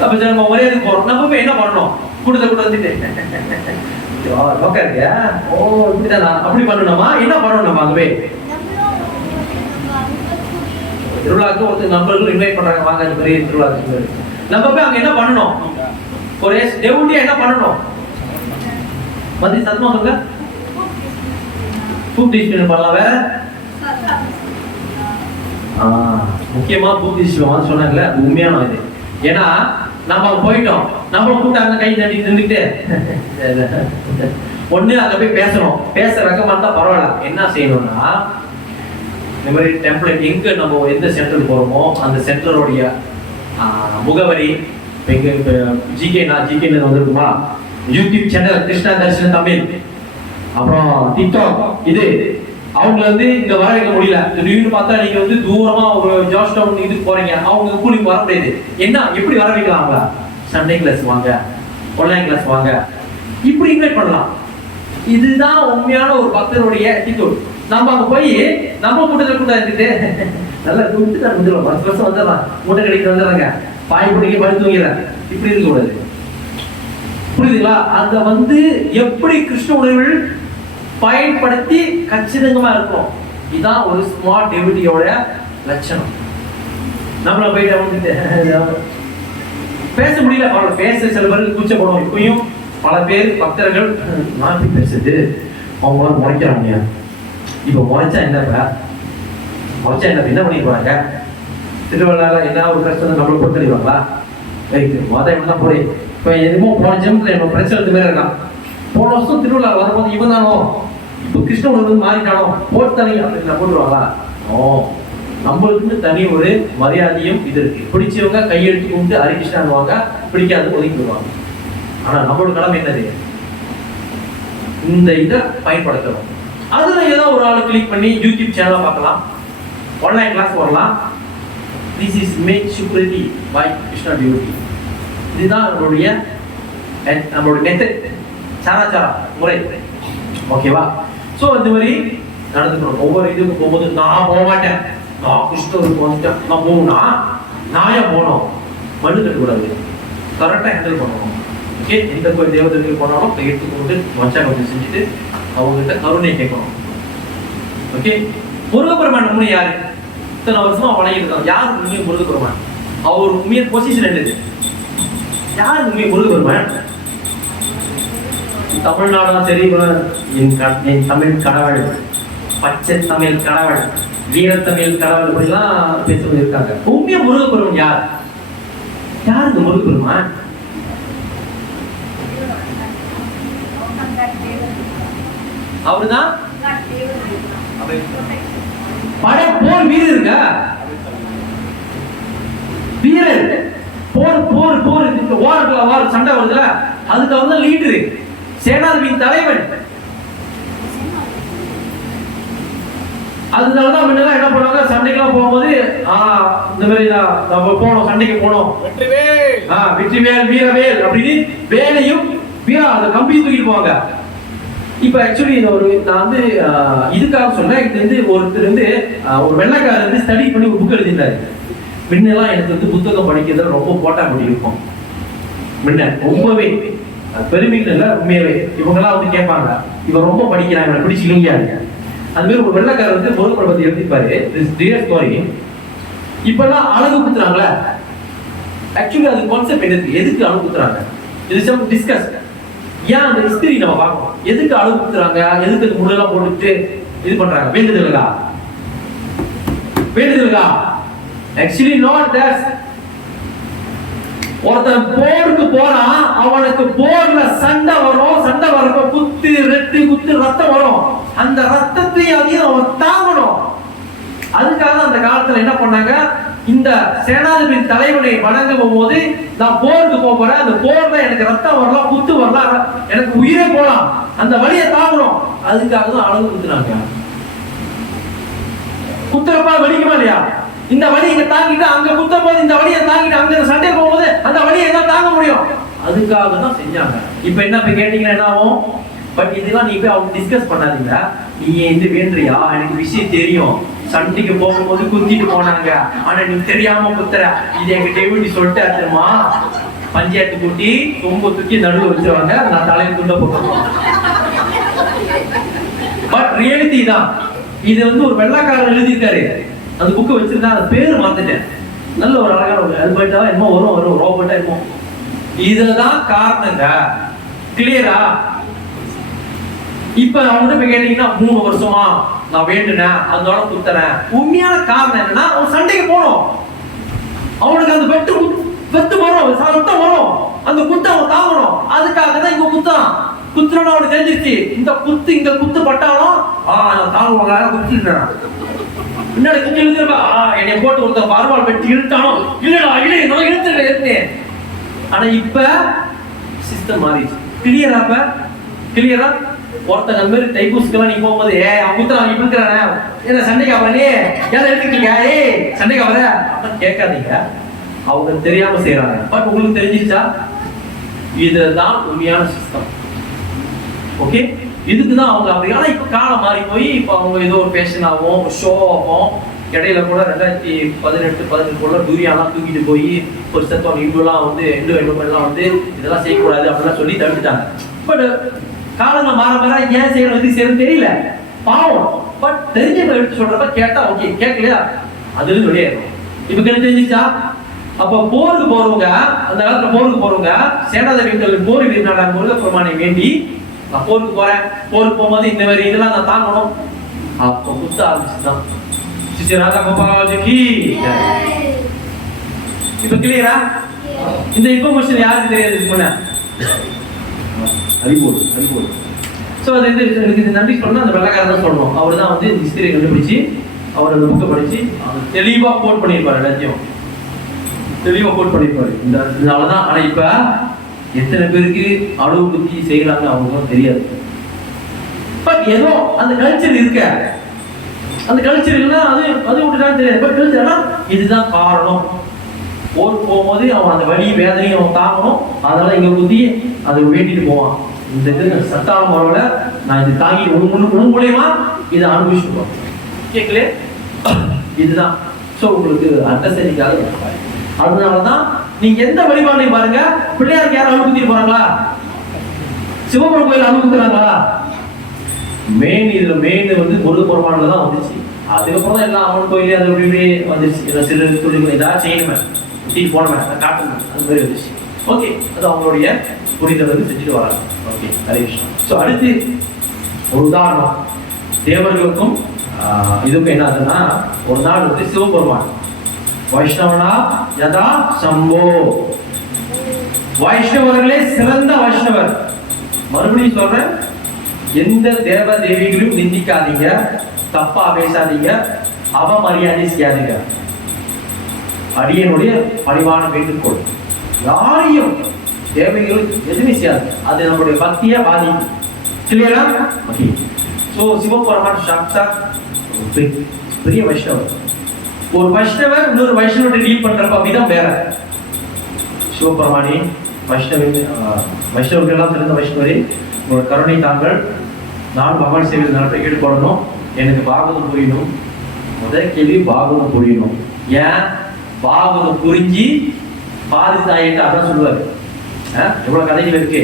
அப்ப நம்ம ஒரே இதுக்கு போறோம். நம்ம போய் என்ன பண்ணணும்? கூட்டத்தை வந்துட்டு உட்காருங்க. ஓ, இப்படிதான் அப்படி பண்ணணுமா? என்ன பண்ணணும்? நம்ம அங்க போய் திருவிழாக்கு ஒருத்தர் நண்பர்கள் இன்வைட் பண்றாங்க, வாங்க அந்த பெரிய திருவிழாக்கு. நம்ம போய் அங்க என்ன பண்ணணும்? ஒரு டெவுட்டியா என்ன பண்ணணும்? மதி சத்தமா சொல்லுங்க. ஃபுட் டிஸ்பிளே பண்ணலாம். வேற முக்கியமா ஃபுட் டிஸ்பிளே சொன்னாங்கல்ல, அது உண்மையான இது. ஏன்னா நம்ம அங்க போயிட்டோம், நம்மள கூட்டாங்க கை தட்டி நின்றுட்டு ஒண்ணு அங்க போய் பேசணும். பேச ரகமா இருந்தா பரவாயில்ல. என்ன செய்யணும்னா இந்த மாதிரி டெம்ப்ளேட் எங்க நம்ம எந்த சென்டருக்கு போறோமோ அந்த சென்டருடைய முகவரி எங்க ஜிகே வந்துருக்குமா, யூடியூப் சேனல் கிருஷ்ணா தர்ஷன் தமிழ், அப்புறம் டிக்டாக், இது அவங்க வந்து இங்க வர வைக்க முடியல. திடீர்னு பார்த்தா நீங்க வந்து தூரமா ஒரு ஜார்ஜ் டவுன் இதுக்கு போறீங்க, அவங்க கூலிக்கு வர முடியாது. என்ன எப்படி வர வைக்கலாம்? அவங்க சண்டே கிளாஸ் வாங்க, ஆன்லைன் கிளாஸ் வாங்க, இப்படி இன்வைட் பண்ணலாம். இதுதான் உண்மையான ஒரு பக்தருடைய attitude. நம்ம அங்க போய் நம்ம கூட்டத்தில் கூட இருந்துட்டு நல்லா கூப்பிட்டு தான் வந்துடுவோம். வருஷம் வந்துடலாம், மூட்டை கடைக்கு வந்துடுறாங்க, பாய் பிடிக்க படுத்து தூங்கிறேன், இப்படி இருக்க கூடாது. புரியுதுங்களா? அந்த வந்து எப்படி கிருஷ்ண உணர்வுகள் பயன்படுத்தி கச்சிதமா இருக்கும். இதுதான் ஒரு ஸ்மார்ட் டெவிட்டியோட லட்சணம். நம்மள போயிட்டு வந்துட்டு பேச முடியல, அவளை பேச சில பேருக்கு கூச்சப்படும். இப்பயும் பல பேர் பக்தர்கள் மாற்றி பேசுது, அவங்க முறைக்கிறாங்க. இப்ப முறைச்சா என்ன பண்ணி போறாங்க? திருவள்ளால என்ன ஒரு கஷ்டம் நம்மளை பொறுத்தறிவாங்களா? மொதல் தான் போய் இப்ப எதுமோ போன ஜென்மத்துல என்ன பிரச்சனை பேர் இருக்கான். போன வருஷம் திருவிழா வரும்போது இவன் தானோ, இப்ப கிருஷ்ணன் மாறிட்டானோ போட்டானே அப்படின்னு போட்டுருவாங்களா? ஓ, நம்மளுக்கு தனி ஒரு மரியாதையும் இது இருக்கு. பிடிச்சவங்க கையெழுத்து கும்பிட்டு ஹரிகிருஷ்ணான்வாங்க, பிடிக்காது ஒதுக்கிடுவாங்க. ஆனா நம்மளோட கடமை என்னது? இந்த இதை பயன்படுத்தணும். அதுல ஏதோ ஒரு ஆள் கிளிக் பண்ணி யூடியூப் சேனலை பார்க்கலாம், ஆன்லைன் கிளாஸ் வரலாம். This is made security by Krishna டிவோட்டி. இதுதான் நம்மளுடைய மெத்தட், சாராச்சார முறை. ஓகேவா? ஸோ இந்த மாதிரி நடந்துக்கணும். ஒவ்வொரு இதுக்கு போகும்போது நான் போக மாட்டேன், நான் கிருஷ்ணருக்கு வந்துட்டேன், நான் போகணும்னா நான் ஏன் போகணும்? மண்ணு கட்டக்கூடாது, கரெக்டாக ஹேண்டில் பண்ணணும். ஓகே, எந்த கோயில் தேவதைகள் போனாலும் எடுத்துக்கொண்டு மச்சா கொஞ்சம் செஞ்சுட்டு அவங்ககிட்ட கருணை கேட்கணும். ஓகே, முருகப்பெருமான் உண்மை யாரு? இத்தனை வருஷமா வணங்கிட்டு இருக்காங்க. யார் உண்மையை முருகப்பெருமான்? அவர் உண்மையை பொசிஷன் என்னது? யார் உண்மையை முருகப்பெருமான்? தமிழ்நாடுதான் சரி, என் தமிழ் கடவுள், பச்சை தமிழ் கடவுள், வீரத்தமிழ் கடவுள், இப்படிலாம் பேசுவது இருக்காங்க. உண்மையா முருகப்பெருமான் யார்? யார் இந்த முருகப்பெருமான்? அவருதான் போர் வீரர் இருக்க, வீரர் போர் போர் போர் ஓரத்துல வார் சண்டை வருதுல, அதுக்கு அவர் தான் லீடரு, சேனாதிபதி தலைவன். அதனாலதான் முன்னெல்லாம் என்ன பண்ணுவாங்க, சண்டைக்கெல்லாம் போகும்போது இந்த மாதிரி நம்ம போனோம், சண்டைக்கு போனோம், வெற்றிவேல் வீரவேல் அப்படின்னு வேலையும் வீரா அந்த கம்பி தூக்கிட்டு போவாங்க. இப்ப ஆக்சுவலி நான் வந்து இதுக்காக சொன்னேன். இது வந்து ஒருத்தர் வந்து ஒரு வெள்ளைக்காரர் வந்து ஸ்டடி பண்ணி ஒரு புக் எழுதிட்டாரு. முன்னெல்லாம் எனக்கு வந்து புத்தகம் படிக்கிறதுல ரொம்ப போட்டா இருக்கும். முன்ன ரொம்பவே பெருமைகள் இல்லை, உண்மையாவே இவங்கெல்லாம் வந்து கேட்பாங்க, இவன் ரொம்ப படிக்கிறாங்க, பிடிச்சிக்கலையா இருக்கு. அது மாதிரி ஒரு வெள்ளைக்காரர் வந்து முருகப்பெருமானை பத்தி எழுதிப்பாரு. ஸ்டோரி இப்பெல்லாம் அழகு குத்துறாங்களே, ஆக்சுவலி அது கான்செப்ட் என்னது? எதுக்கு அழகு குத்துறாங்க? இது டிஸ்கஸ். ஏன் அந்த ஹிஸ்டரி நம்ம பார்க்கணும். எதுக்கு அழகு குத்துறாங்க? எதுக்கு அது முள்ளெல்லாம் போட்டுட்டு இது பண்றாங்க? வேண்டுதலுக்கா? வேண்டுதலுக்கா? Actually not that. ஒருத்தன் போருக்கு போறான், அவனுக்கு போர்ல சண்டை வரும், சண்டை வரப்ப குத்து ரெட்டு குத்து ரத்தம் வரும். அந்த ரத்தத்தை அதையும் அவன் தாங்கணும். அதுக்காக அந்த காலத்துல என்ன பண்ணாங்க, இந்த சேனாதிபதி தலைவனை வணங்கும் போது நான் போருக்கு போறேன், அந்த போர்ல எனக்கு ரத்தம் வரலாம், குத்து வரலாம், எனக்கு உயிரே போலாம், அந்த வலியை தாங்கணும். அதுக்காக தான் அழகு குத்துனாங்க. குத்துறப்பா வலிக்குமா இல்லையா? இந்த வலி இங்க தாங்கிட்டு அங்க குத்தும் போது இந்த வலியை தாங்கிட்டு அங்க சண்டை போகும்போது அந்த வலியை என்ன தாங்க முடியும்? அதுக்காக தான் செஞ்சாங்க. இப்ப என்ன கேட்டீங்கன்னா என்ன ஆகும்? பட் இதெல்லாம் நீ போய் அவங்க டிஸ்கஸ் பண்ணாதீங்க. நீ இந்த வேண்டியா, எனக்கு விஷயம் தெரியும், சண்டைக்கு போகும்போது குத்திட்டு போனாங்க, ஆனா நீ தெரியாம குத்துற, இது எங்க டேவிட் சொல்லிட்டு தெரியுமா? பஞ்சாயத்து கூட்டி ரொம்ப தூக்கி நடுவு வச்சிருவாங்க, நான் தலையை துண்ட போட்டுருவோம். பட் ரியாலிட்டி தான். இது வந்து ஒரு வெள்ளைக்காரர் எழுதியிருக்காரு, அந்த புக்கை வச்சிருந்தா அந்த பேரு மாத்திட்டேன். நல்ல ஒரு அழகான ஒரு அல்பர்ட்டா என்னமோ வரும் ரோபோட்டா இருக்கும். இதுதான் காரணங்க. கிளியரா? இப்ப அவங்க போய் கேட்டீங்கன்னா 3 வருஷமா நான் வேண்டுனேன், அதோட குத்துறேன். உண்மையான காரணம் என்னன்னா, அவன் சண்டைக்கு போனோம், அவனுக்கு அந்த வெட்டு வரும், ரத்தம் வரும், அந்த குத்து அவன் தாங்கணும். அதுக்காக தான் இங்க குத்தான். குத்துறோன்னு அவனுக்கு தெரிஞ்சிருச்சு, இந்த குத்து இங்க குத்து பட்டாலும் நான் தாங்குவாங்க, குத்திட்டேன். பின்னாடி குத்தி இழுத்துருப்பா, என்னை போட்டு ஒருத்தர் பரவாயில்ல வெட்டி இழுத்தாலும் இல்லடா இல்லை நான் இழுத்துட்டேன். ஆனா இப்ப சிஸ்டம் மாறிடுச்சு. கிளியரா? இப்ப கிளியரா? ஒருத்தங்க அந்த மாதிரி டைப்பூஸ்க்கெல்லாம் நீ போகும்போது அவன் குத்துறான் இருக்கிறானே, என்ன சண்டைக்கு அவனே ஏன் எடுத்துக்கீங்க, சண்டைக்கு அவர அப்படின்னு கேட்காதீங்க. அவங்க தெரியாம செய்யறாங்க. பட் உங்களுக்கு தெரிஞ்சிருச்சா? இதுதான் உண்மையான சிஸ்டம். ஓகே, இதுக்குதான் அவங்க அப்படி. ஆனா இப்ப காலம் மாறி போய் இப்ப அவங்க ஏதோ ஒரு ஃபேஷன் ஆகும், ஷோ ஆகும். இடையில கூட 2018-19 டூரியாலாம் தூக்கிட்டு போய் ஒரு சத்தம் இந்துலாம் வந்து எல்லாம் வந்து இதெல்லாம் செய்யக்கூடாது அப்படிலாம் சொல்லி தடுத்துட்டாங்க. பட் காலங்கள் மாற மாற ஏன் செய்யணும், எதுக்கு செய்யணும் தெரியல, பாவம். பட் தெரிஞ்சவங்க எடுத்து சொல்றப்ப கேட்டா ஓகே, கேட்கலையா அதுல வெளியேறும். இப்ப எனக்கு தெரிஞ்சிச்சா? அப்ப போருக்கு போறவங்க, அந்த காலத்துல போருக்கு போறவங்க சேனாதிபதிகள் போர் வீரனான முருகப்பெருமானை வேண்டி நான் போருக்கு போறேன், போருக்கு போகும்போது இந்த மாதிரி இதெல்லாம் நான் தாங்கணும். அப்ப குத்த ஆரம்பிச்சுதான். ராஜா கோபாலஜி. இப்ப கிளியரா? இந்த இன்ஃபர்மேஷன் யாருக்கு தெரியாது? அறிவோடு. ஸோ அது எனக்கு நன்றி சொல்லணும், அந்த வெள்ளைக்காரன் தான் சொல்லணும். அவர் தான் வந்து ஹிஸ்டரியை கண்டுபிடிச்சி அவர் அந்த புக்கை படிச்சு அவர் தெளிவா கோட் பண்ணியிருப்பாரு, எல்லாத்தையும் தெளிவா கோட் பண்ணியிருப்பாரு. இதனாலதான். ஆனா இப்ப எத்தனை பேருக்கு அளவு புத்தி செய்யறாங்க அவங்களுக்கும் தெரியாது. பட் ஏதோ அந்த கல்ச்சர் இருக்க, அந்த கல்ச்சர் இல்லைன்னா அது விட்டுதான் தெரியாது. பட் கல்ச்சர்னா இதுதான் காரணம். போர் போகும்போது அவன் அந்த வலி வேதனையும் அவன் தாங்கணும். அதனால இங்க புத்தி அதை வேண்டிட்டு போவான். இந்த இது சத்தான முறையில நான் இது தாங்கி உன் மூலியமா இதை அனுபவிச்சுருவோம். கேட்கல? இதுதான். ஸோ உங்களுக்கு அண்டர்ஸ்டாண்டிங்காக. அதனாலதான் நீங்க எந்த வழிபாடையும் பாருங்க, பிள்ளையாருக்கு யாரும் அனுமதி போறாங்களா? சிவபுரம் கோயில் அனுமதிக்கிறாங்களா? இதுல மெயின் வந்து முருகப்பெருமான்ல தான் வந்துச்சு. அதுக்கப்புறம் தான் எல்லாம் அம்மன் கோயிலே அது அப்படி வந்துருச்சு. இல்லை சில தொழில் ஏதாவது செய்யணுமே, டீ போனமே, அதை காட்டணும், அது மாதிரி வந்துச்சு. ஓகே, அது அவங்களுடைய புரிதல் வந்து செஞ்சுட்டு வராங்க. ஓகே, ஹரே கிருஷ்ணா. ஸோ அடுத்து ஒரு உதாரணம், தேவர்களுக்கும் இதுக்கும் என்ன ஆகுதுன்னா, ஒரு நாள் வந்து சிவபெருமான் வைஷ்ணவனா யதா சம்போ, வைஷ்ணவர்களே சிறந்த வைஷ்ணவர். மறுபடியும் சொல்றேன், எந்த தேவ தேவிகளையும் நிந்திக்காதீங்க, தப்பா பேசாதீங்க, அவமரியாதை செய்யாதீங்க. அடியனுடைய பணிவான வேண்டுகோள். யாரையும் தேவைகள் எதுவுமே செய்யாது, அது நம்மளுடைய பக்தியை பாதிக்கும். கிளியரா? ஓகே. ஸோ சிவபெருமான் சாக்ஷாத் பெரிய வைஷ்ணவர். ஒரு வைஷ்ணவர் இன்னொரு வைஷ்ணவரை டீல் பண்றப்ப விதம் வேற. சிவபெருமானே வைஷ்ணவர்கள் எல்லாம் சிறந்த வைஷ்ணவரே, உங்களோட கருணை தாங்கள். நான் பகவான் சேவையில் நடத்த ஈடுபடணும், எனக்கு பாகவதம் புரியணும். முதல் கேள்வி பாகவதம் புரியணும். ஏன் பாகவதம் புரிஞ்சு பாதி தாயிட்டு அதான் சொல்லுவாரு. எவ்வளவு கதைகள் இருக்கு.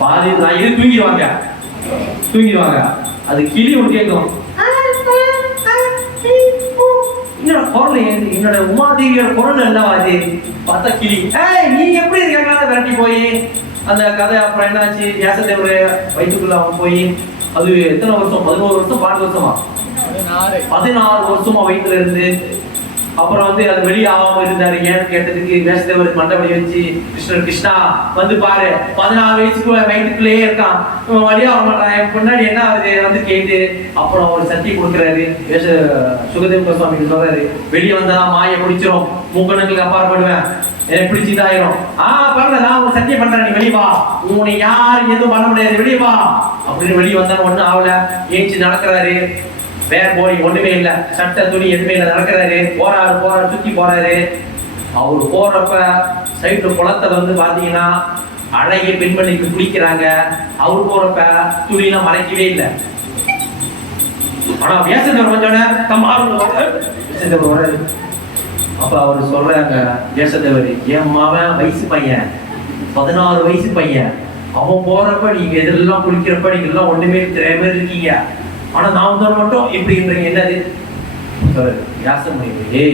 பாதி தாயிட்டு தூங்கிடுவாங்க. அது கிளி ஒன்று கேட்கும், என்னோட குரல், என்னோட உமாதேவியோட குரல் என்னவா அது? பார்த்தா கிளி. நீ எப்படி இருக்காங்க விரட்டி போய் அந்த கதை. அப்புறம் என்னாச்சு, வியாசதேவரு வயிற்றுக்குள்ள அவன் போய் அது எத்தனை வருஷம், 11 வருஷம் 12 வருஷமா 16 வருஷமா வயிற்றுல இருந்து, அப்புறம் வந்து அது வெளியே ஆகாம இருந்தாரு. ஏன்னு கேட்டதுக்கு வியாசதேவர் மண்டபடி வச்சு, கிருஷ்ணா வந்து பாரு, 14 வயசுக்குள்ள வயிற்றுக்குள்ளேயே இருக்கான், வழியா வர மாட்டான், முன்னாடி என்ன ஆகுது வந்து கேட்டு, அப்புறம் ஒரு சக்தி கொடுக்குறாரு. சுகதேவ கோஸ்வாமி சொல்றாரு, வெளியே வந்தா மாயை பிடிச்சிரும், மூக்கணுங்களுக்கு அப்பாற்படுவேன், எனக்கு பிடிச்சிதாயிரும். பரவாயில்ல, நான் ஒரு சத்தியம் பண்றேன், நீ வெளியே வா, உன்னை யாரும் எதுவும் பண்ண முடியாது, வெளியே வா அப்படின்னு. வெளியே வந்தா ஒண்ணும் ஆகல, ஏஞ்சி நடக்கிறாரு. வேற போய் ஒண்ணுமே இல்ல, சட்டை துணி எதுவுமே இல்ல, நடக்கிறாரு. போறாரு சுத்தி போறாரு. அவரு போறப்ப சைட்ல குளத்துல வந்து பாத்தீங்கன்னா அழகிய பெண்மணிக்கு குளிக்கிறாங்க. அவரு போறப்ப துணியெல்லாம் மறைக்கவே இல்லை. ஆனா வியாசதேவர் வந்தோடனே வியாசதேவர் வர்றாரு. அப்ப அவரு சொல்றாங்க, வியாசதேவர் என் மாவன் வயசு பையன், 16 வயசு பையன், அவன் போறப்ப நீங்க எதெல்லாம் குளிக்கிறப்ப நீங்க எல்லாம் ஒண்ணுமே தெரியாம இருக்கீங்க, ஆனா நான் வந்தவன் மட்டும் எப்படின்றீங்க, என்னது? வியாசமணியே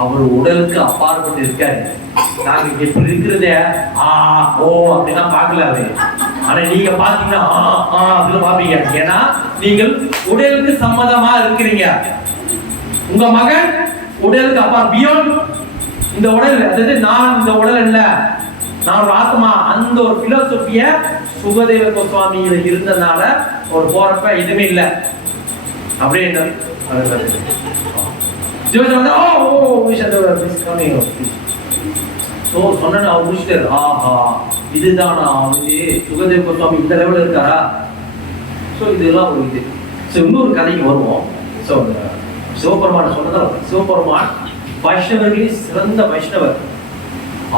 அவர் உடலுக்கு அப்பாற்பட்டு இருக்காரு. நாங்க எப்படி இருக்கிறத ஓ அப்படின்னா பாக்கல அவரு. ஆனா நீங்க பாத்தீங்கன்னா அப்படின்னு பாப்பீங்க. ஏன்னா நீங்கள் உடலுக்கு சம்மதமா இருக்கிறீங்க. உங்க மகன் உடலுக்கு அப்பா, பியாண்ட் இந்த உடல், அதாவது நான் இந்த உடல் இல்ல, நான் ஒரு ஆத்மா, அந்த ஒரு பிலோசபிய சுகதேவ கோஸ்வாமியில இருந்ததுனால ஒரு போறப்ப எதுவுமே இல்லை அப்படியே சொன்ன அவர் முடிச்சுட்டாரு. ஆஹா, இதுதான் வந்து சுகதேவ கோஸ்வாமி இந்த லெவலில் இருக்காரா? ஸோ இதெல்லாம் ஒரு இது. ஸோ இன்னொரு கதைக்கு வருவோம். ஸோ சிவபெருமான சொன்னதால், சிவபெருமான் வைஷ்ணவர்களே சிறந்த வைஷ்ணவர்.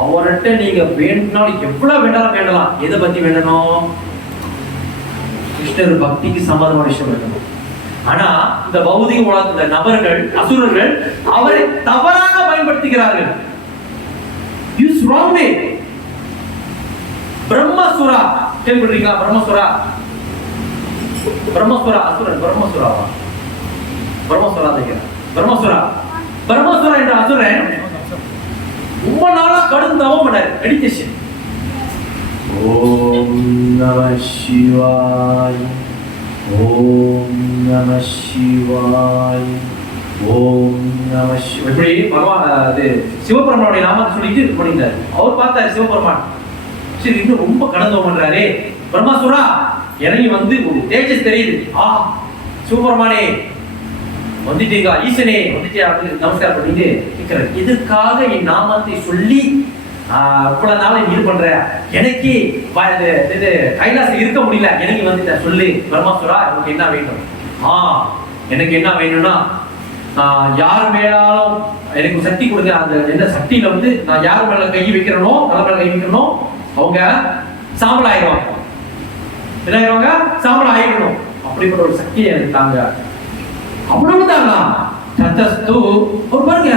அவர்கிட்ட நீங்க வேண்டாலும் எவ்வளவு வேண்டாலும் வேண்டலாம். எதை பத்தி வேண்டணும்? கிருஷ்ணர் பக்திக்கு சம்பந்தமான விஷயம் வேண்டணும். ஆனா இந்த பௌதிக உலகத்துல நபர்கள், அசுரர்கள் அவரை தவறாக பயன்படுத்துகிறார்கள். யூஸ் ராங் வே. பிரம்மசுரா கேள்விப்பட்டிருக்கீங்களா? பிரம்மசுரா அசுரன். பிரம்மசுரா என்ற அசுரன் ரொம்ப நாளா கடும் தவம் பண்ணாரு, மெடிடேஷன். ஓம் நம சிவாய், ஓம் நம சிவாய், ஓம் நம சிவாய். இப்படி பகவான் அது சிவபெருமானுடைய நாமத்தை சொல்லிட்டு இது பண்ணிட்டாரு. அவர் பார்த்தாரு சிவபெருமான், சரி இன்னும் ரொம்ப கடும் தவம் பண்றாரு. பிரம்மசுரா இறங்கி வந்து ஒரு தேஜஸ் தெரியுது. சிவபெருமானே வந்துட்டீங்க ஈசனே வந்துட்டே அப்படின்னு நமஸ்காரம் பண்ணிட்டு கேட்கிறாரு, எதுக்காக என் நாமத்தை சொல்லி இவ்வளவு நாள் இது பண்ற, எனக்கு கைலாசம் இருக்க முடியல, எனக்கு வந்துட்ட சொல்லு பரமாசுரா, எனக்கு என்ன வேண்டும்? எனக்கு என்ன வேணும்னா யார் மேலாலும் எனக்கு சக்தி கொடுங்க. அந்த என்ன சக்தியில வந்து நான் யார் மேல கை வைக்கிறனோ, தலை மேல கை வைக்கிறனோ அவங்க சாம்பல் ஆயிடுவாங்க. என்ன ஆயிடுவாங்க? சாம்பல் ஆயிடணும். அப்படிப்பட்ட ஒரு சக்தியை எனக்கு தாங்க. அவ்வளவுதானா? தத்தஸ்து. ஒரு பாருங்க,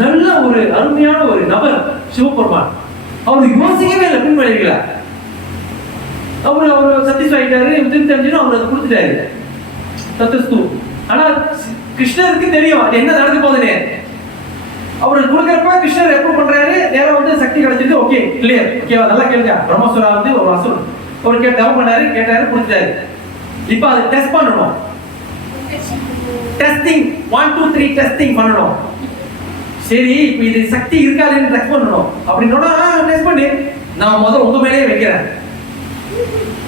நல்ல ஒரு அருமையான ஒரு நபர் சிவபெருமான். அவருக்கு யோசிக்கவே இல்லை பின் விளைவுகளை. அவர் சதீஷ் ஆகிட்டாரு, தெரிஞ்சு அவர் அதை கொடுத்துட்டாரு. தத்தஸ்து. ஆனா கிருஷ்ணருக்கு தெரியும் அது என்ன நடக்க போகுதுன்னு. அவருக்கு கொடுக்கறப்ப கிருஷ்ணர் எப்ப பண்றாரு, நேரம் வந்து சக்தி கிடைச்சிட்டு ஓகே கிளியர், ஓகேவா? நல்லா கேளுங்க. பிரம்மசுரா வந்து ஒரு அசுரன், ஒரு டவுன் பண்ணாரு, கேட்டாரு, கொடுத்துட்டாரு. இப்ப அதை டெஸ்ட் பண்ணணும். டெஸ்டிங் 1 2 3 டெஸ்டிங் பண்ணணும். சரி, இப்ப இது சக்தி இருக்காதுன்னு டெஸ்ட் பண்ணணும். அப்படின்னா டெஸ்ட் பண்ணி நான் முதல்ல உங்க மேலேயே வைக்கிறேன்.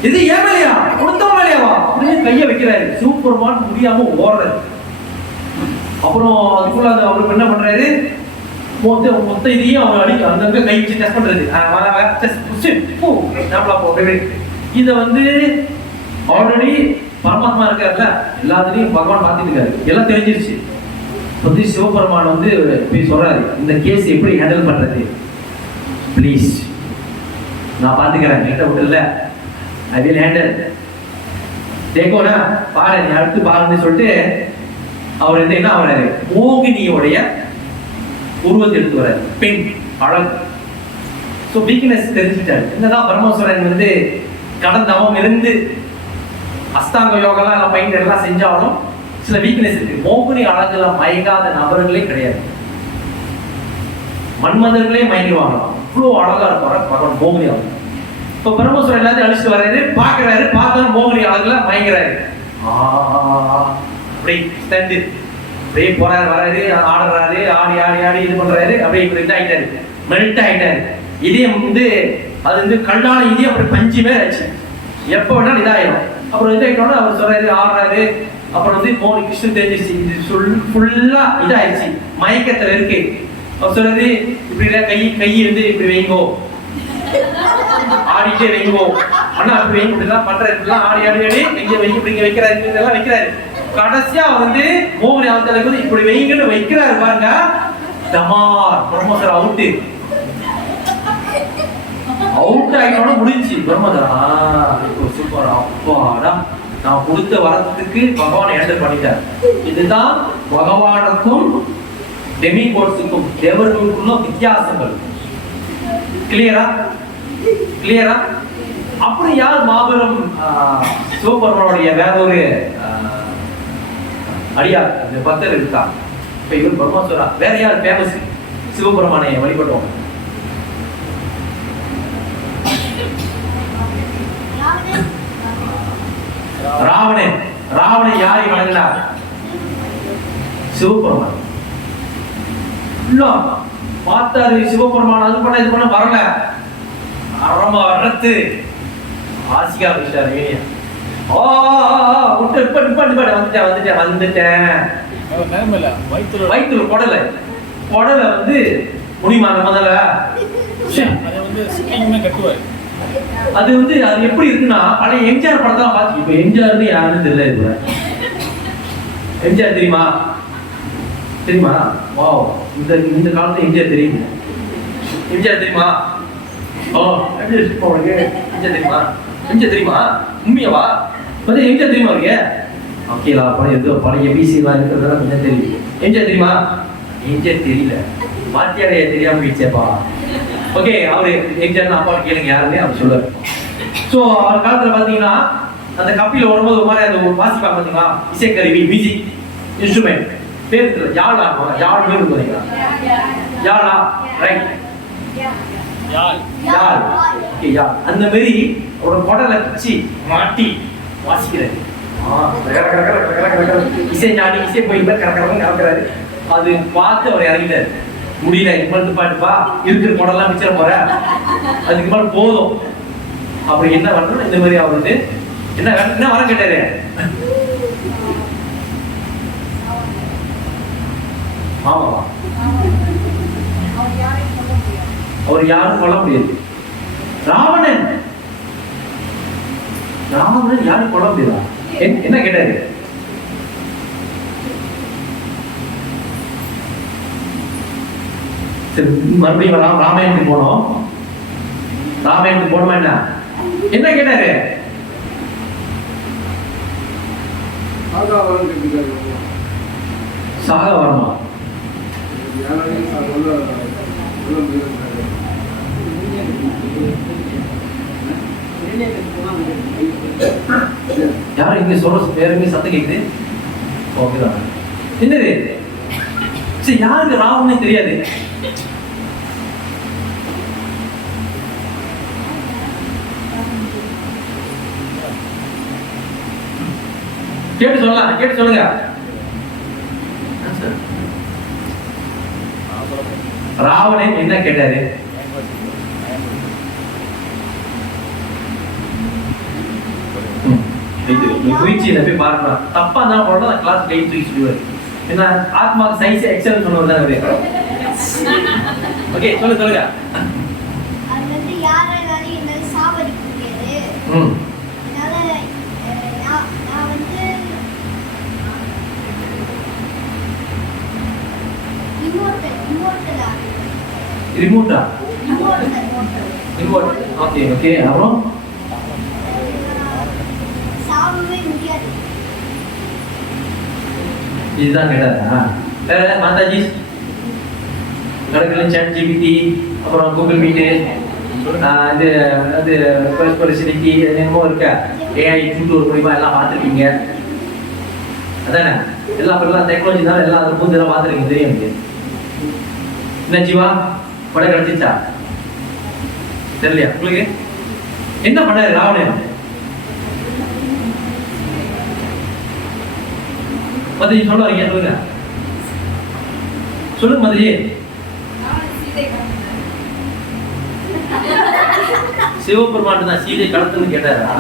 இது ஏன் மேலையா, கொடுத்த மேலையாவா அப்படின்னு கைய வைக்கிறாரு. சிவபெருமான் முடியாம ஓடுறாரு. அப்புறம் அதுக்குள்ள அவருக்கு என்ன பண்றாரு, மொத்த இதையும் அவர் அடிக்க அங்கங்க கை வச்சு டெஸ்ட் பண்றது. இத வந்து ஆல்ரெடி பரமாத்மா இருக்காருல்ல, எல்லாத்துலயும் பகவான் பார்த்துட்டு இருக்காரு, எல்லாம் தெரிஞ்சிருச்சு. வந்து சிவபெருமான் வந்து போய் சொல்றாரு, இந்த கேஸ் எப்படி ஹேண்டில் பண்றது, ப்ளீஸ் நான் பாத்துக்கிறேன், என்கிட்ட விடல, ஐ வில் ஹேண்டில். தேக்கோனா பாரு, நீ அடுத்து பாருன்னு சொல்லிட்டு அவர் வந்து என்ன ஆகிறாரு, மோகினியோடைய உருவத்தை எடுத்து வர்றாரு. பெண் அழகு. ஸோ வீக்னஸ் தெரிஞ்சுட்டாரு. என்னதான் பரமேஸ்வரன் வந்து கடந்தவம் இருந்து அஸ்தாங்க யோகெல்லாம் எல்லாம் பயிர் எல்லாம் செஞ்சாலும் சில வீக்னஸ் இருக்கு. மோகினி அழகுல மயங்காத நபர்களே கிடையாது. மன்மதர்களே மயங்குவாங்க, அவ்வளோ அழகா இருப்பாரு பகவான் மோகினி அழகு. இப்போ பரமேஸ்வரன் எல்லாத்தையும் அழிச்சுட்டு வர்றாரு, பார்க்கறாரு, பார்த்தாலும் மோகினி அழகுல மயங்குறாரு. அப்படியே ஸ்டண்டு அப்படியே போறாரு, வராரு, ஆடுறாரு, ஆடி ஆடி ஆடி இது பண்றாரு. அப்படியே இப்படி இதாயிட்டாரு, மெல்ட் ஆயிட்டாரு. இதயம் வந்து அது வந்து கல்லான இதயம் அப்படி பஞ்சு மேல ஆச்சு. எப்போ வேணாலும் இதாயிடும். அப்புறம் இதாயிட்டோன்னா அவர் சொல்றாரு, ஆடுறாரு. அப்புறம் வந்து மோனி கிருஷ்ணன் தெரிஞ்சிச்சு, ஃபுல்லா இதாயிடுச்சு, மயக்கத்துல இருக்கு. அவர் சொல்றாரு, இப்படி கை வந்து இப்படி வைங்கோ, ஆடிட்டே வைங்கோ, ஆனா அப்படி வைங்க, இப்படிலாம் பண்றாரு, இப்படிலாம் ஆடி ஆடி ஆடி கையை வைங்க, இப்படி வைக்கிறாரு, இதெல்லாம் வைக்கிறாரு. கடைசியா வந்து மோகினி அவங்களுக்கு வந்து இப்படி வைங்கன்னு வைக்கிறாரு பாருங்க. டமார், பிரம்மோசர் அவுட்டு. அவுட் ஆகினோட முடிஞ்சு. பிரம்மோசர் சூப்பர், அப்பாடா, நான் கொடுத்த வரத்துக்கு பகவான் ஹேண்டில் பண்ணிட்டார். இதுதான் பகவானுக்கும் டெமிகோட்ஸுக்கும் தேவர்களுக்குள்ள வித்தியாசங்கள். கிளியரா? கிளியரா? அப்படி யார் மாபெரும் சிவபெருமானுடைய வேற ஒரு அடியார் இந்த பக்தர் இருக்கா? இப்ப இவர் பரமேஸ்வரா. வேற யார் ஃபேமஸ் சிவபெருமானை வழிபட்டோம்? ராவணன். ராவணன் யாரை வணங்கினார்? சிவபெருமான். பார்த்தாரு சிவபெருமான், அது பண்ண இது பண்ண வரல, அரம்ப வர்றது ஆசிகா விஷாரு. வயிற்றுல குடலை வந்து முடியுமா? முதல்ல அது வந்து அது எப்படி இருக்குன்னா, பழைய எம்ஜிஆர் படத்தான் பார்த்து. இப்ப எம்ஜிஆர் யாருன்னு தெரியல. இப்ப எம்ஜிஆர் தெரியுமா? தெரியுமா? வாவ், இந்த காலத்துல எம்ஜிஆர் தெரியுது. எம்ஜிஆர் தெரியுமா? எம்ஜிஆர் தெரியுமா? எம்ஜிஆர் தெரியுமா? உண்மையவா? எம்ஜிஆர் தெரியுமா இருக்கு? ஓகேலா, பழைய ஏதோ பழைய பிசிலாம் இருக்கிறதெல்லாம் கொஞ்சம் தெரியும். எம்ஜிஆர் தெரியுமா? எம்ஜிஆர் தெரியல, வாத்தியாரைய தெரியாம போயிடுச்சேப்பா. ஓகே, அவரு எம்ஜிஆர் அப்பா கேளுங்க யாருன்னு அவர் சொல்லுவார். ஸோ அவர் காலத்துல பாத்தீங்கன்னா அந்த கப்பில வரும்போது ஒரு மாதிரி அந்த வாசிப்பாங்க பாத்தீங்களா, இசைக்கருவி, மியூசிக் இன்ஸ்ட்ருமெண்ட் பேர் தெரியல, யாழ் ஆடுவாங்க. யாழ் பேர் பாத்தீங்களா? யாழா? ரைட், யாழ். ஓகே, யாழ். அந்த மாதிரி ஒரு குடலை வச்சு மாட்டி வாசிக்கிறாரு. இசை ஞானி, இசை போய் கறக்கிறாரு. அது பார்த்து அவர் இறங்கிட்டாரு. முடியல, இப்ப பாட்டுப்பா, இருக்கிற குடலாம் மிச்சிட போற, அதுக்கு மேல போதும். அப்படி என்ன வரணும்? இந்த மாதிரி அவர் வந்து என்ன வரம் கேட்டாரு, ஆமாவா? அவர் யாரையும் சொல்ல முடியாது. அவர் யாரும் கொல்ல முடியாது. ராவணன் யாரும் கொல்ல முடியாதா? என்ன கேட்டாரு? சரி, மறுபடியும் ராமாயணத்துக்கு போனோம். ராமாயணத்துக்கு போனோமா என்ன கேட்டாரு? சாக வரமா? யாரும் இங்க சொல்ற பேருமே சத்தம் கேக்குது. ஓகேதான். என்னது? சரி, யாருக்கு ராவணனே தெரியாது? கேட்டு சொல்லலாம், கேட்டு சொல்லுங்க. ராவணன் என்ன கேட்டாரு? போய் பாருங்க. தப்பா இருந்தாலும் கிளாஸ் கை தூக்கி சொல்லுவாரு. என்ன ஆத்மா சயின்ஸ் எக்ஸல் சொன்னவர் தான். ஓகே, சொல்லுங்க. அது வந்து யாராலும் என்ன சாவடிக்க முடியாது. அதனால நான் வந்து ரிமோட்டா? ரிமோட். Okay okay. அப்புறம் சாவவே முடியாது. இதுதான் கேட்டாரா? வேற மாதாஜி கடற்கரை சாட் ஜிபிடி, அப்புறம் கூகுள் மீட்டு, இது அது ஃபெசிலிட்டி என்னமோ இருக்கா, ஏஐ டியூட்டோர் மூலிமா எல்லாம் பார்த்துருக்கீங்க அதானே? எல்லாம் டெக்னாலஜி தான், எல்லாம் அதை பூந்தெல்லாம் பார்த்துருக்கீங்க, தெரியும் எனக்கு. என்ன ஜீவா படம் கிடைச்சிச்சா? தெரியலையா உங்களுக்கு? என்ன பண்ணாரு ராவணன்? மதுரை சொல்ல வரீங்க, சொல்லுங்க சொல்லுங்க மதுரை. சிவபெருமான் தான் சீதை கடத்துன்னு கேட்டாரா?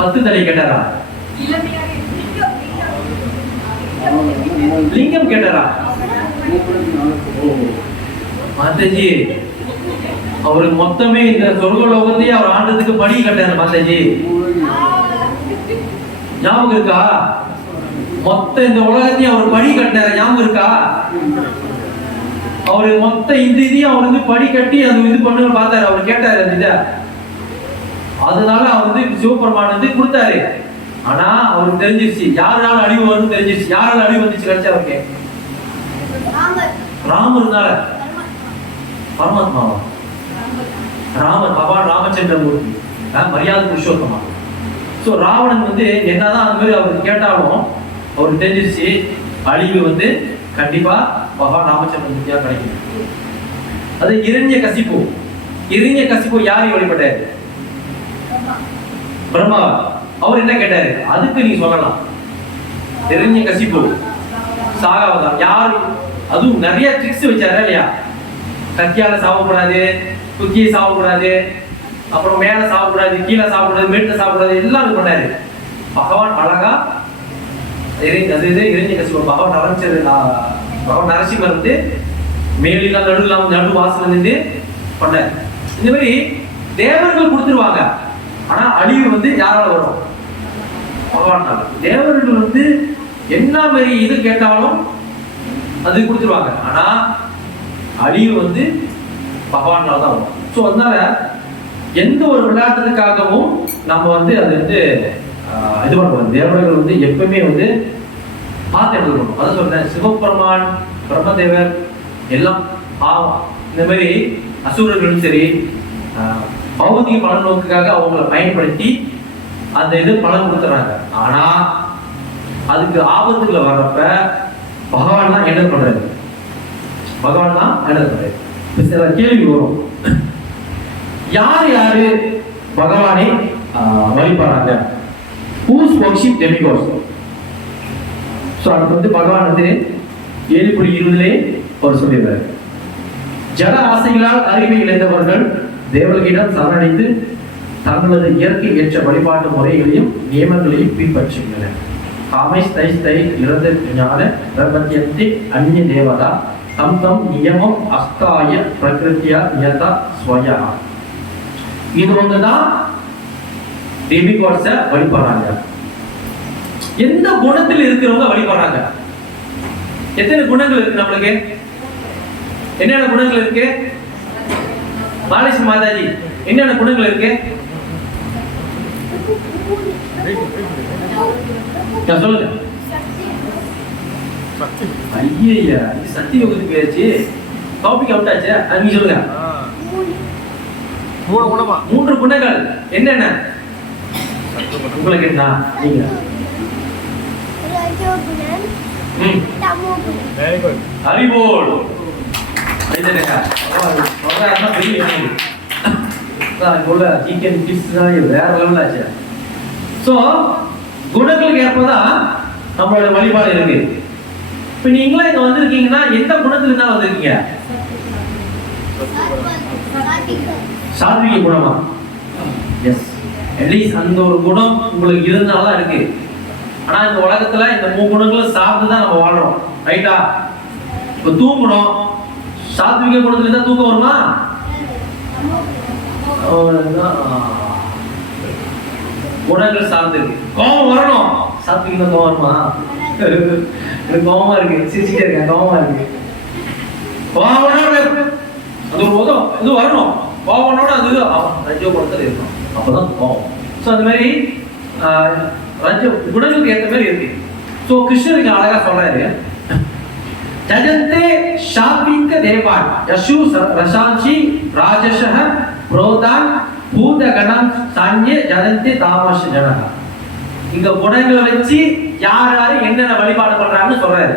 பத்து தலை கேட்டாரா? லிங்கம் கேட்டாரா? மாதாஜி அவருக்கு மொத்தமே இந்த சொர்க்கலோகத்தையே அவர் ஆண்டதுக்கு படி கட்டாரு மாதாஜி. ஞாபகம் இருக்கா? மொத்த இந்த உலகத்தையும் அவர் படி கட்டினாரு, ஞாபகம் இருக்கா? அவரு மொத்த இந்த இதையும் அவர் வந்து படி கட்டி அது இது பண்ணு பார்த்தாரு. அவர் கேட்டாரு அந்த இதை. அதனால அவர் வந்து சிவபெருமான் வந்து கொடுத்தாரு. ஆனா அவருக்கு தெரிஞ்சிருச்சு யாரால அழிவு வரும்னு தெரிஞ்சிருச்சு. யாரால அழிவு வந்துச்சு கிடைச்சா அவருக்கு? ராமர்னால. பரமாத்மாவா? ராமர் பகவான் ராமச்சந்திரமூர்த்தி, மரியாதை புருஷோத்தமா. ஸோ ராவணன் வந்து என்னதான் அந்த மாதிரி அவருக்கு கேட்டாலும் அவருக்கு தெரிஞ்சிருச்சு அழிவு வந்து கண்டிப்பா பகவான் ராமச்சந்திரமூர்த்தியா கிடைக்கும். அது இரண்ய கசிப்பு யாரை வழிபட்டாரு? பிரம்மாவா? அவர் என்ன கேட்டாரு? அதுக்கு நீ சொல்லலாம். இரண்ய கசிப்பு சாகாவதான் யாரு? அதுவும் நிறைய ட்ரிக்ஸ் வச்சாரு இல்லையா? கத்தியால சாவக்கூடாது, குத்தியை சாவக்கூடாது, அப்புறம் மேல சாவக்கூடாது, கீழே சாவக்கூடாது, மேட்ட சாவக்கூடாது, எல்லாம் பண்ணாரு. பகவான் அழகா இரண்ய கசிப்பு பகவான் நரசிம்மர், பகவான் நரசிம்மர் வந்து மேலிலாம் நடு வாசல் இருந்து பண்ணாரு. இந்த மாதிரி தேவர்கள் கொடுத்துருவாங்க. ஆனா அழிவு வந்து யாரால வரும்? பகவானால. தேவர்கள் வந்து என்ன மாதிரி இது கேட்டாலும் அது கொடுத்துருவாங்க. ஆனா அழிவு வந்து பகவானால தான் வரும். ஸோ அதனால எந்த ஒரு விளையாட்டுக்காகவும் நம்ம வந்து அது வந்து இது பண்ணுவோம். தேவர்கள் வந்து எப்பவுமே வந்து பார்த்து எடுத்துக்கணும். அதை சொல்றேன், சிவபெருமான், பிரம்மதேவர் எல்லாம் பாவம். இந்த மாதிரி அசுரர்களும் சரி பௌதிக பலன் நோக்குக்காக அவங்களை பயன்படுத்தி அந்த இது பலன் கொடுத்துறாங்க. ஆனா அதுக்கு ஆபத்துகளை வர்றப்ப பகவான் தான் என்ன பண்றாரு? பகவான் தான் என்ன பண்றாரு? சில கேள்வி வரும். யாரு பகவானை வழிபடுறாங்க? Who's worship demigods? ஸோ அதுக்கு வந்து பகவான் வந்து 7:20 அவர் சொல்லிடுறாரு. ஜட ஆசைகளால் அறிவை இழந்தவர்கள் தேவர்களிடம் சரணடைந்து தங்களது இயற்கை ஏற்ற வழிபாட்டு முறைகளையும் நியமங்களையும் பின்பற்றுகின்றனர். காமேஷ் தைஸ் தை இறந்த ஞான பிரபஞ்சத்தை அந்நிய தேவதா தம் தம் நியமம் அஸ்தாய பிரகிருத்தியா நியதா ஸ்வயா. இது ஒன்றுதான் டெமிகாட்ஸை வழிபடுறாங்க. எந்த குணத்தில் இருக்கிறவங்க வழிபடுறாங்க? எத்தனை குணங்கள் இருக்கு நம்மளுக்கு? என்னென்ன குணங்கள் இருக்கு? மாலேஷ் மாதாஜி, என்னென்ன குணங்கள் இருக்கு? சொல்லுங்க. ஐயா, சக்தி யோகத்துக்கு பேச்சு டாபிக் அவுட் ஆச்சு. நீங்க சொல்லுங்க. 3 குணமா? 3 குணங்கள் என்னென்ன உங்களுக்கு? என்ன நீங்க? Very good. ஹரிபோல். வேற லெவல் ஆச்சு. ஸோ குணங்களுக்கு ஏற்பதான் நம்மளோட வழிபாடு இருக்கு. இப்ப நீங்களும் இங்க வந்திருக்கீங்கன்னா எந்த குணத்துல இருந்தா வந்திருக்கீங்க? சாத்விக குணமா? எஸ், அட்லீஸ்ட் அந்த ஒரு குணம் உங்களுக்கு இருந்தால்தான் இருக்கு. ஆனா இந்த உலகத்துல இந்த 3 குணங்களும் சார்ந்துதான் நம்ம வாழ்றோம், ரைட்டா? இப்ப தூங்கணும், சாத்விக குணத்துல இருந்தா தூக்கம் வருமா? குணங்கள் சார்ந்து இருக்கு. கோபம் வரணும், சாத்விக கோபம் வருமா? எனக்கு கோபமா இருக்கு, சிரிச்சுட்டே இருக்கேன், கோபமா இருக்கு. கோபம் அது ஒரு உதவும், இது வரணும். கோபனோட அது ரஜோ குணத்துல இருக்கணும், அப்பதான் கோபம். ஸோ அந்த மாதிரி ரஜ குணங்களுக்கு ஏற்ற மாதிரி இருக்கு. ஸோ கிருஷ்ணர் இங்க அழகா சொல்றாரு, ஜஜந்தே சாத்விக தேவான் யசு ரசாஞ்சி ராஜசஹ புரோதான் பூதகணம் சான்யே ஜதந்தே தாமச ஜனஹ. இங்க குணங்களை வச்சு யார் யாரு என்னென்ன வழிபாடு பண்றாங்கன்னு சொல்றாரு.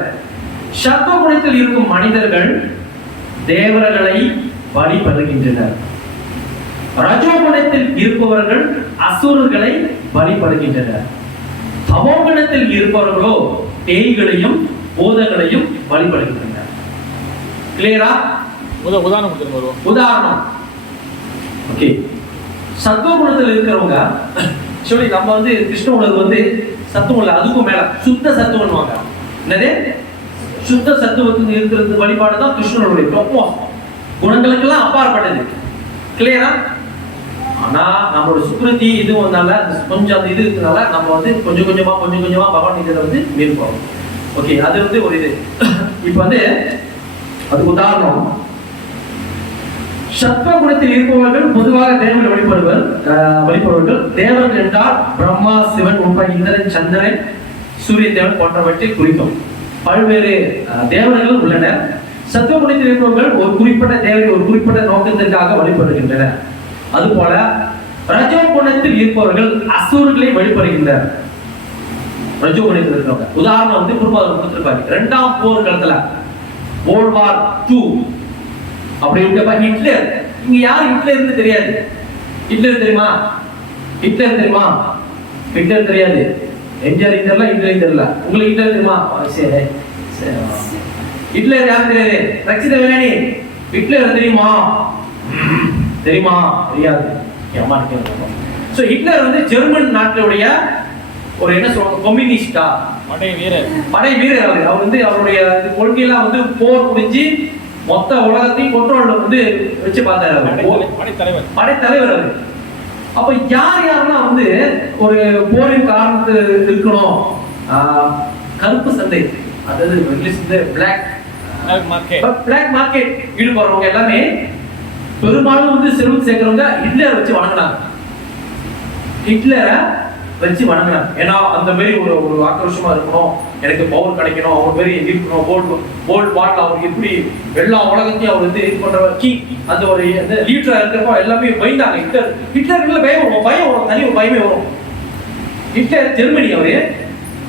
சத்வ குணத்தில் இருக்கும் மனிதர்கள் தேவர்களை வழிபடுகின்றனர். ரஜோகுணத்தில் இருப்பவர்கள் அசுரர்களை வழிபடுகின்றனர். தமோகுணத்தில் இருப்பவர்களோ பேய்களையும் பூதங்களையும் வழிபடுகின்றனர். கிளியரா? உதாரணம் கொடுத்துருங்க. உதாரணம். ஓகே, சத்துவகுணத்தில் இருக்கிறவங்க சொல்லி நம்ம வந்து கிருஷ்ண உணர்வு வந்து சத்துவம் இல்லை, அதுக்கும் மேல சுத்த சத்துவம்னுவாங்க. என்னது? சுத்த சத்துவத்துக்கு இருக்கிறது வழிபாடு தான் கிருஷ்ணனுடைய டொப்பம். குணங்களுக்கெல்லாம் அப்பாற்பட்டது. கிளியரா? ஆனா நம்மளோட சுக்ருதி இது வந்தால கொஞ்சம் அந்த இது இருக்கிறதுனால நம்ம வந்து கொஞ்சம் கொஞ்சமா பகவான் இதில் வந்து மேற்கொள்ளும். ஓகே, அது வந்து ஒரு இது. இப்ப வந்து அதுக்கு உதாரணம், சத்வ குணத்தில் இருப்பவர்கள் பொதுவாக தேவர்களை வழிபடுவர்கள். தேவர்கள் என்றால் பிரம்மா, சிவன் உட்பட இந்திரன், சந்திரன், சூரிய தேவன் போன்றவற்றை குறிக்கும். பல்வேறு தேவர்கள் உள்ளனர். சத்துவ குணத்தில் இருப்பவர்கள் ஒரு குறிப்பிட்ட தேவரை ஒரு குறிப்பிட்ட நோக்கத்திற்காக வழிபடுகின்றனர். அதுபோல ரஜோ குணத்தில் இருப்பவர்கள் அசுரர்களை வழிபடுகின்றனர். ரஜோ குணத்தில் இருக்கிறவங்க உதாரணம் வந்து குருபாதர் கொடுத்திருப்பாரு. 2ஆம் போர்க்களத்துல World War II அப்படி இருக்கப்ப ஹிட்லர், இங்க யாரு ஹிட்லர்னு தெரியாது. ஹிட்லர் தெரியுமா? ஹிட்லர் தெரியுமா? ஹிட்லர் தெரியாது. எம்ஜிஆர் ஹிட்லர்ல, ஹிட்லர் தெரியல. உங்களுக்கு ஹிட்லர் தெரியுமா? சரி, ஹிட்லர் யாரு தெரியாது? ரக்ஷித வேணானி ஹிட்லர் தெரியுமா? தெரியுமா? தெரியாது. சோ ஹிட்லர் வந்து ஜெர்மன் நாட்டுடைய ஒரு என்ன சொல்றாங்க, கம்யூனிஸ்டா, படை வீரர். அவர் வந்து அவருடைய கொள்கையெல்லாம் வந்து போர் புரிஞ்சு மொத்த உலகத்தையும் கண்ட்ரோல்ல வந்து வச்சு பார்த்தாரு. படைத்தலைவர் அவர். அப்ப யாரெல்லாம் வந்து ஒரு போரின் காரணத்து இருக்கணும், கருப்பு சந்தை, அதாவது இங்கிலீஷ்ல பிளாக் மார்க்கெட் ஈடுபடுறவங்க எல்லாமே பெரும்பாலும் வந்து செல்வம் சேர்க்கிறவங்க ஹிட்லரை வச்சு வணங்கினாங்க. ஹிட்லரை வச்சு வணங்கினாங்க. ஏன்னா அந்த மாதிரி ஒரு ஆக்ரோஷமா இருக்கணும், எனக்கு பவர் கிடைக்கணும், அவர் மாதிரி இருக்கணும், போல்ட் வாட்ல அவருக்கு எப்படி எல்லா உலகத்தையும் அவர் வந்து இது பண்ற அந்த ஒரு லீடரா இருக்கிறப்ப எல்லாமே பயந்தாங்க. ஹிட்லர் பயம் வரும், தனி ஒரு பயமே வரும். ஹிட்லர் ஜெர்மனி அவரு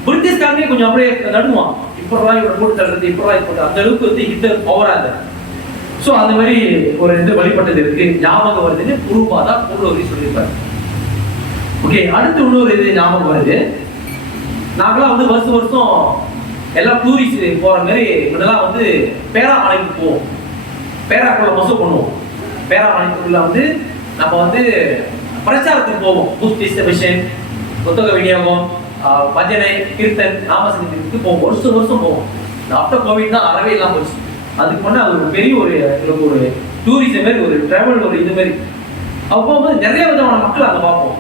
பிரிட்டிஷ்காரனே கொஞ்சம் அப்படியே நடுவான், இப்பதான் இவரை போட்டு தள்ளுறது, இப்பதான் இது அந்த அளவுக்கு வந்து ஹிட்லர் பவரா இருந்தார். சோ அந்த மாதிரி ஒரு இது வழிபட்டது இருக்கு. ஞாபகம் வருதுன்னு குருபாதா பூர்வரி சொல்லியிருப்பாரு. ஓகே, அடுத்து இன்னொரு இது ஞாபகம் வருது. நாங்களாம் வந்து வருஷம் எல்லாம் டூரிஸ்ட் போற மாதிரி இதெல்லாம் வந்து பேராமலைக்கு போவோம். பேராக்குள்ள மசூ பண்ணுவோம். பேராமலைக்குள்ள வந்து நம்ம வந்து பிரச்சாரத்துக்கு போவோம். பூத் டிஸ்ட்ரிபியூஷன், புத்தக விநியோகம், பஜனை, கீர்த்தன், நாமசங்கத்துக்கு போவோம். வருஷம் போவோம். ஆஃப்டர் கோவிட் தான் அறவே இல்லாம போச்சு. அதுக்கு முன்னே அது ஒரு பெரிய ஒரு டூரிசம் மாதிரி, ஒரு டிராவல், ஒரு இது மாதிரி. அப்போ போகும்போது நிறைய விதமான மக்கள் அங்கே பார்ப்போம்.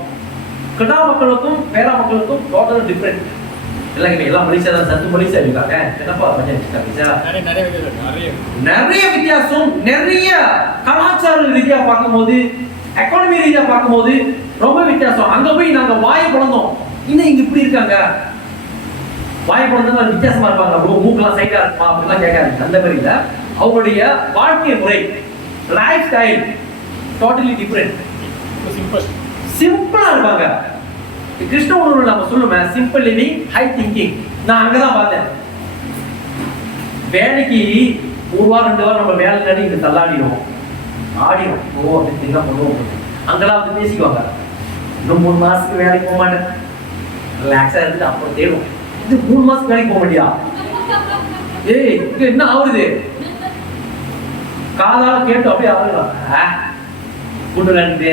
கிடா மக்களுக்கும் பேரா மக்களுக்கும் டோட்டல் டிஃப்ரெண்ட். எல்லாம் மலேசியா தான், சத்து மலேசியா இருக்காங்க. என்னப்பா நிறைய வித்தியாசம். நிறைய கலாச்சார ரீதியா பார்க்கும்போது, எக்கானமி ரீதியா பார்க்கும்போது ரொம்ப வித்தியாசம். அங்க போய் நாங்க வாயை பிளந்தோம். இன்னும் இங்க இப்படி இருக்காங்க, வாயை பிளந்தா வித்தியாசமா இருப்பாங்க, மூக்கெல்லாம் சைட்டா இருக்குமா அப்படிலாம் கேட்காது. அந்த மாதிரி இல்ல, அவங்களுடைய வாழ்க்கை முறை, லைஃப் ஸ்டைல் டோட்டலி டிஃப்ரெண்ட். சிம்பிளா இருப்பாங்க. கிருஷ்ண உணர்வு நம்ம சொல்லுமே, சிம்பிள் லிவிங், ஹை திங்கிங். நான் அங்கதான் பார்த்தேன். வேலைக்கு 1 வாரம் 2 வாரம் நம்ம வேலை தேடி இங்க தள்ளாடிடும், ஆடிடும். அப்படின்னு என்ன பண்ணுவோம், அங்கெல்லாம் வந்து பேசிக்குவாங்க. இன்னும் 3 மாசத்துக்கு வேலைக்கு போக மாட்டேன், ரிலாக்ஸா இருந்துட்டு அப்புறம் தேடும். இது 3 மாசத்துக்கு வேலைக்கு போக மாட்டியா? ஏய் இங்க என்ன ஆகுது? காதால கேட்டு அப்படியே ஆகுலாம். கூட்டு ரெண்டு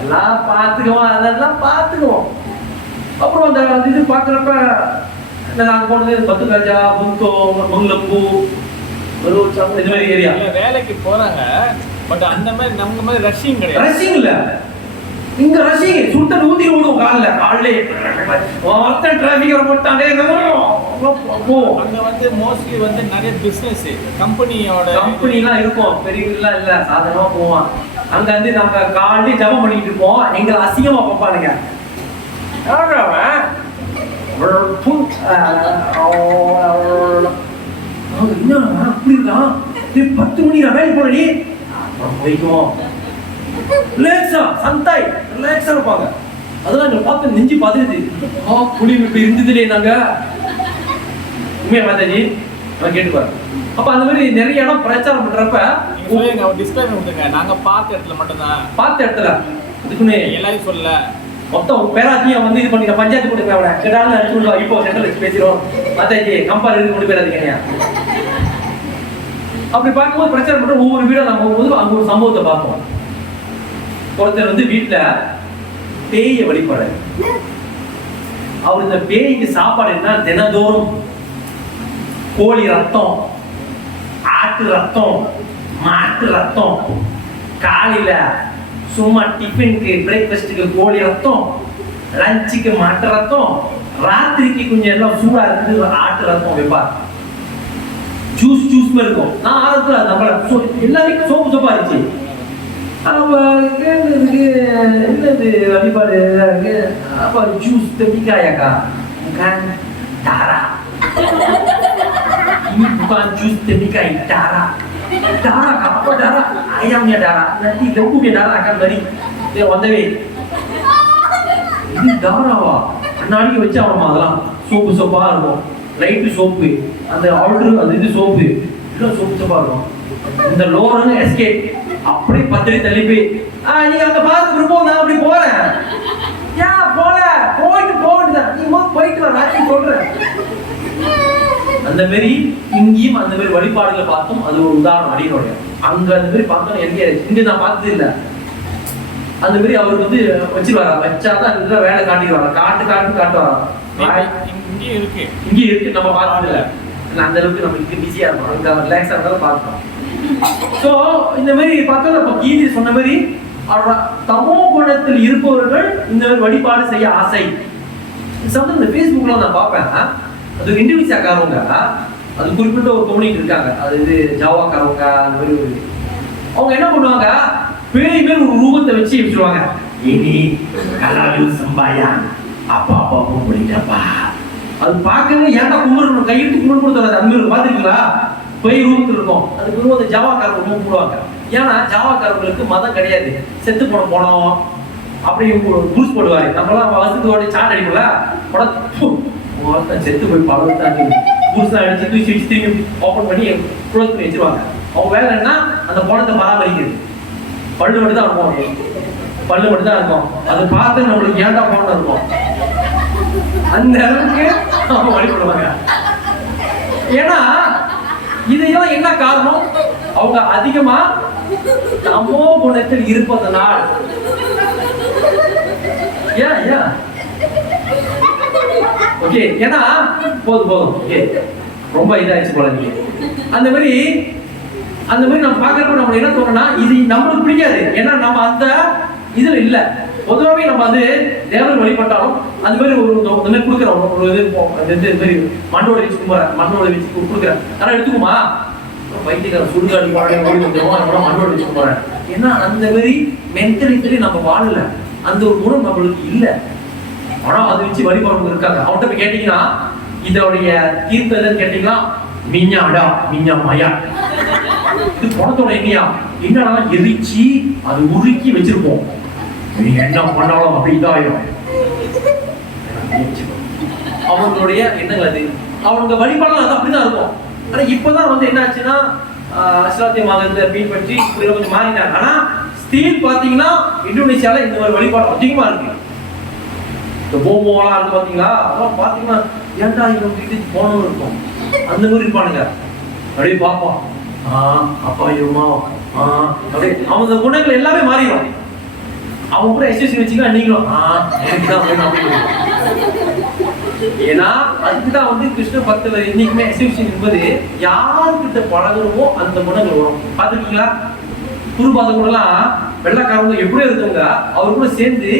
அதெல்லாம் பார்த்துக்குவோம். அப்புறம் அந்த இது பார்க்குறப்ப நாங்கள் போனது பத்துராஜா, புந்தோ, மங்களம்பூ, இது மாதிரி ஏரியா வேலைக்கு போறாங்க. பட் அந்த மாதிரி நம்ம மாதிரி ரஷ்ஷிங் கிடையாது. ரஷ்ஷிங் இல்ல, இங்க ரஷ்ஷிங் சுட்ட ஊதி விடுவோம். காலைல ஒருத்தன் டிராபிக் போட்டானே அங்க வந்து மோஸ்ட்லி வந்து நிறைய பிசினஸ் கம்பெனிலாம் இருக்கும். பெரியலாம் இல்ல, சாதாரணமா போவான். அங்க வந்து நாங்க காலையில ஜபம் பண்ணிட்டு இருப்போம். எங்களை அசிங்கமா பார்ப்பானுங்க. என்ன அப்படி இருக்கான், 10 மணி நான் வேலை போனி போய்க்குவோம். ரிலாக்ஸா சந்தாய் ரிலாக்ஸா இருப்பாங்க. அதெல்லாம் எங்களை பார்த்து நெஞ்சு பாத்துருது. புளி இப்படி இருந்ததுலே நாங்க உண்மையா மாதாஜி கேட்டு பாரு. அப்ப அந்த மாதிரி நிறைய இடம் பிரச்சாரம் பண்றப்ப நாங்க பார்த்த இடத்துல மட்டும்தான், பார்த்த இடத்துல இதுக்குன்னு எல்லாரும் சொல்லல. மொத்தம் பேராத்தியா வந்து இது பண்ணி பஞ்சாயத்து கொண்டு போய் கேட்டாலும் அடிச்சு விடுவா. இப்போ சென்ட்ரல் வச்சு பேசிடுவோம். மாதாஜி கம்பேர் இது கொண்டு போயிடாதீங்க. அப்படி பார்க்கும்போது பிரச்சாரம் பண்ற ஒவ்வொரு வீடும் நம்ம போகும்போது அங்க ஒரு சம்பவத்தை பார்ப்போம். ஒருத்தர் வந்து வீட்டுல பேய வழிபாடு. அவர் இந்த பேய்க்கு சாப்பாடு என்ன, தினந்தோறும் கோழி ரத்தம், ஆட்டு ரத்தம், மாட்டு ரத்தம், காலையில சும்மா டிஃபனுக்கு பிரேக்ஃபாஸ்ட்டுக்கு கோழி ரத்தம், லஞ்சுக்கு மாட்டு ரத்தம், ராத்திரிக்கு கொஞ்சம் எல்லாம் சூடா இருக்குது ஆட்டு ரத்தம் வைப்பார். ஜூஸ் மாதிரி இருக்கும். நான் ஆரம்பத்துல நம்மள எல்லாமே சோப்பா இருந்துச்சு. என்னது வழிபாடு apa jus tembika ya kak? Bukan darah. Ini bukan jus tembika, darah. Darah apa darah? Ayamnya darah. Nanti lembunya darah akan dari dia on the way. Ini darah wah. அன்னாடிக்கு வச்சு அவன் அதெல்லாம் சோப்பா இருக்கும். லைட்டு சோப்பு, அந்த ஆல்டர் அந்த இது சோப்பு, எல்லாம் சோப்பா இருக்கும். இந்த லோரன் எஸ்கேப் அப்படி பத்திரி தள்ளி போய் நீங்க அங்க பார்த்து விருப்பம், நான் அப்படி போறேன். ஏன் போயிட்டு நீ போயிட்டு வா, நான் சொல்றேன். அந்த மாதிரி இங்கேயும் அந்த மாதிரி வழிபாடுகளை பார்த்தோம். அது ஒரு உதாரணம். அடியோட அங்க அந்த மாதிரி பார்த்தோம். இங்க நான் பார்த்தது இல்லை. அந்த மாதிரி அவருக்கு வந்து வச்சிருவாரா, வச்சாதான் இதுல வேலை காட்டிடுவாரா, காட்டுவாரா. இங்கே இருக்கு நம்ம பார்த்தது இல்லை. அந்த அளவுக்கு நம்ம இங்க பிஸியா இருக்கும். அங்க ரிலாக்ஸா இருந்தாலும் பார்த்தோம். சோ இந்த மாதிரி பார்த்தா நம்ம கீதை சொன்ன மாதிரி தமோ குணத்தில் இருப்பவர்கள் இந்த மாதிரி வழிபாடு செய்ய ஆசை. இந்த ஃபேஸ்புக்ல நான் பார்ப்பேன். அது இந்தோனேசியாக்காரவங்க, அது குறிப்பிட்ட ஒரு கம்யூனிட்டி இருக்காங்க. அது இது ஜாவாக்காரவங்க, அந்த மாதிரி ஒரு அவங்க என்ன பண்ணுவாங்க, பேய் மேல் ஒரு ரூபத்தை வச்சு வச்சிருவாங்க. இனி கலாலு சம்பாயான் அப்பா போயிட்டப்பா. அது பார்க்கவே ஏன்டா கும்பிடணும், கையெழுத்து கும்பிட கொடுத்தாங்க. அந்த மாதிரி பார்த்துருக்கீங்களா? பேய் ரூபத்தில் இருக்கும். அதுக்கு வந்து ஜாவாக்காரங்க ரொம்ப போடுவாங்க. ஏன்னா ஜாவாக்காரங்களுக்கு மதம் கிடையாது. செத்து போனோம் அப்படி புதுசு போடுவாரு. நம்மளாம் வசதியோட சாட் அடிக்கல செத்து போய் பழத்தாங்க புதுசா அடிச்சு தூக்கி வச்சு திரும்பி ஓப்பன் பண்ணி க்ளோஸ் பண்ணி வச்சிருவாங்க. அவங்க வேலை என்ன, அந்த பணத்தை பராமரிக்கிறது. பல்லு மட்டும் தான் இருக்கும். அது பார்த்து நம்மளுக்கு ஏன்டா போன இருக்கும். அந்த அளவுக்கு அவங்க வழிபடுவாங்க. ஏன்னா இதெல்லாம் என்ன காரணம், அவங்க அதிகமா தமோ குணத்தில் இருப்பதனால் ஓகே, ஏன்னா போதும் ஓகே, ரொம்ப இதாயிடுச்சு போல நீங்க. அந்த மாதிரி நம்ம பாக்குறப்ப நம்ம என்ன தோணும்னா இது நம்மளுக்கு பிடிக்காது. ஏன்னா நம்ம அந்த இதுல இல்ல. பொதுவாகவே நம்ம அது தேவன் வழிபட்டாலும் அந்த மாதிரி இந்த மாதிரி கொடுக்குறோம். ஒரு இது மாதிரி மண்ணோட வச்சு கொடுக்குறேன். ஆனா எடுத்துக்குமா வைத்தியக்கார சுடுகாடு மண்ணோட வச்சு போறேன். ஏன்னா அந்த மாதிரி மென்டலிட்டி நம்ம வாழல, அந்த ஒரு குணம் நம்மளுக்கு இல்லை. ஆனா அதை வச்சு வழிபாடு இருக்காங்க. அவன்கிட்ட போய் கேட்டீங்கன்னா இதோடைய தீர்ப்பு எதுன்னு கேட்டீங்கன்னா மிஞ்சாடா மிஞ்சா மாயா, இது பணத்தோட எண்ணியா என்னன்னா எரிச்சு அது உருக்கி வச்சிருப்போம். நீங்க என்ன பண்ணாலும் அப்படி இதாயிரும். அவங்களுடைய எண்ணங்கள் அது, அவங்க வழிபாடுலாம் அது அப்படிதான் இருக்கும். ஆனா இப்பதான் வந்து என்ன ஆச்சுன்னா இஸ்லாத்திய மதத்தை பின்பற்றி இப்படி கொஞ்சம் மாறினாங்க. ஆனா ஸ்டீல் பாத்தீங்கன்னா இந்தோனேசியால இந்த மாதிரி வழிபாடு அதிகமா இருக்கு. இந்த போமோலாம் இருக்கு பாத்தீங்களா, அதெல்லாம் பாத்தீங்கன்னா ஏன்டா இவங்க போனோம் இருக்கும் அந்த மாதிரி இருப்பானுங்க. அப்படியே பார்ப்போம், அப்பா ஐயோமா அப்படியே அவங்க குணங்கள் எல்லாமே மாறிடும். அவங்க கூட எக்ஸ்பிரஷன் வச்சுக்கலாம், நீங்களும் எனக்குதான் வேணும் அப்படின்னு. ஏன்னா அதுக்குதான் வந்து கிருஷ்ண பக்தர் என்னைக்குமே எக்ஸ்பிரஷன் என்பது யாருக்கிட்ட பழகுறமோ அந்த குணங்கள் வரும். பாத்துருக்கீங்களா? குருபாத கூட எல்லாம் வெள்ளக்காரங்க எப்படியோ இருக்கவங்க அவர் கூட சேர்ந்து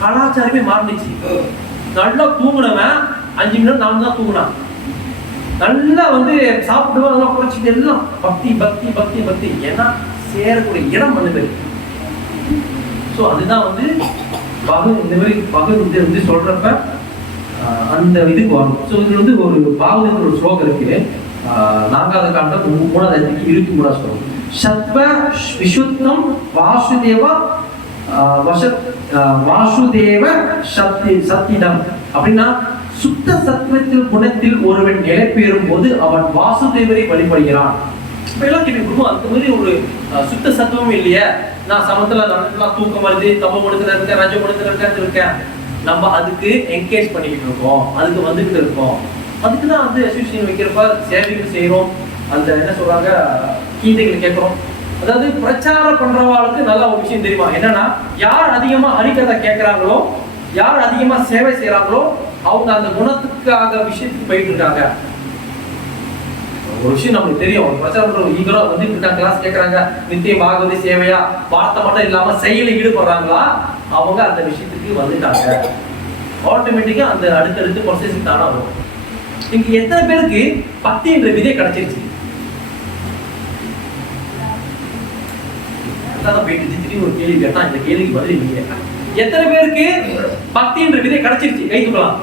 கலாச்சாரமே மாறிடுச்சு. நல்லா தூங்குனவன் 5 மணி நேரம் 4 தான் தூங்குனான். நல்லா வந்து சாப்பிடுவோம், அதெல்லாம் குறைச்சிட்டு எல்லாம் பக்தி பக்தி பக்தி பக்தி. ஏன்னா சேரக்கூடிய இடம் வந்து ஸோ அதுதான் வந்து இந்த மாதிரி பகவத் வந்து சொல்றப்ப அந்த இதுக்கு வரும். ஸோ இது வந்து ஒரு பாவத்துக்கு ஒரு ஸ்லோகம் இருக்கு. 4வது காண்டம் 3வது அத்தியாயம் 23 ஸ்லோகம். சத்வ விசுத்தம் வாசுதேவ வாசுதேவ சத்திடம் அப்படின்னா சுத்த சத்துவத்தில் குணத்தில் ஒருவன் நிலை பெறும் போது அவன் வாசுதேவரை வழிபடுகிறான். இப்ப எல்லாம் கேட்கும் அந்த மாதிரி ஒரு சுத்த சத்துவம் இல்லையே, நான் சமத்துல நல்லா தூக்கம் வருது, தம கொடுத்துல இருக்கேன், ரஜ கொடுத்துல இருக்கேன். நம்ம அதுக்கு என்கேஜ் பண்ணிக்கிட்டு இருக்கோம், அதுக்கு வந்துகிட்டு இருக்கோம். அதுக்குதான் வந்து அசோசியேஷன் வைக்கிறப்ப சேவைகள் செய்யறோம். அந்த என்ன சொல்றாங்க கீதைகள் கேட்கிறோம். அதாவது பிரச்சாரம் பண்றவாளுக்கு நல்ல ஒரு விஷயம் தெரியுமா, என்னன்னா யார் அதிகமா ஹரிகதை கேட்கிறாங்களோ, யார் அதிகமா சேவை செய்யறாங்களோ அவங்க அந்த குணத்துக்காக விஷயத்துக்கு போயிட்டு இருக்காங்க. ஒரு விஷயம் நமக்கு தெரியும், பிரச்சாரம் பண்றவங்க ஈகரா வந்து கிளாஸ் கேட்கறாங்க, நித்தியம் பாகவதி சேவையா வார்த்தை மட்டும் இல்லாம செயலில் ஈடுபடுறாங்களா, அவங்க அந்த விஷயத்துக்கு வந்துட்டாங்க. ஆட்டோமேட்டிக்கா அந்த அடுத்தடுத்து ப்ரொசஸ் தானா வரும். இங்க எத்தனை பேருக்கு பக்தி என்ற விதை கிடைச்சிருச்சு? ஒரு கேள்வி கேட்டா இந்த கேள்விக்கு பதில் இல்லையே. எத்தனை பேருக்கு பக்தி என்ற விதை கிடைச்சிருச்சு? கை தூக்கலாம்.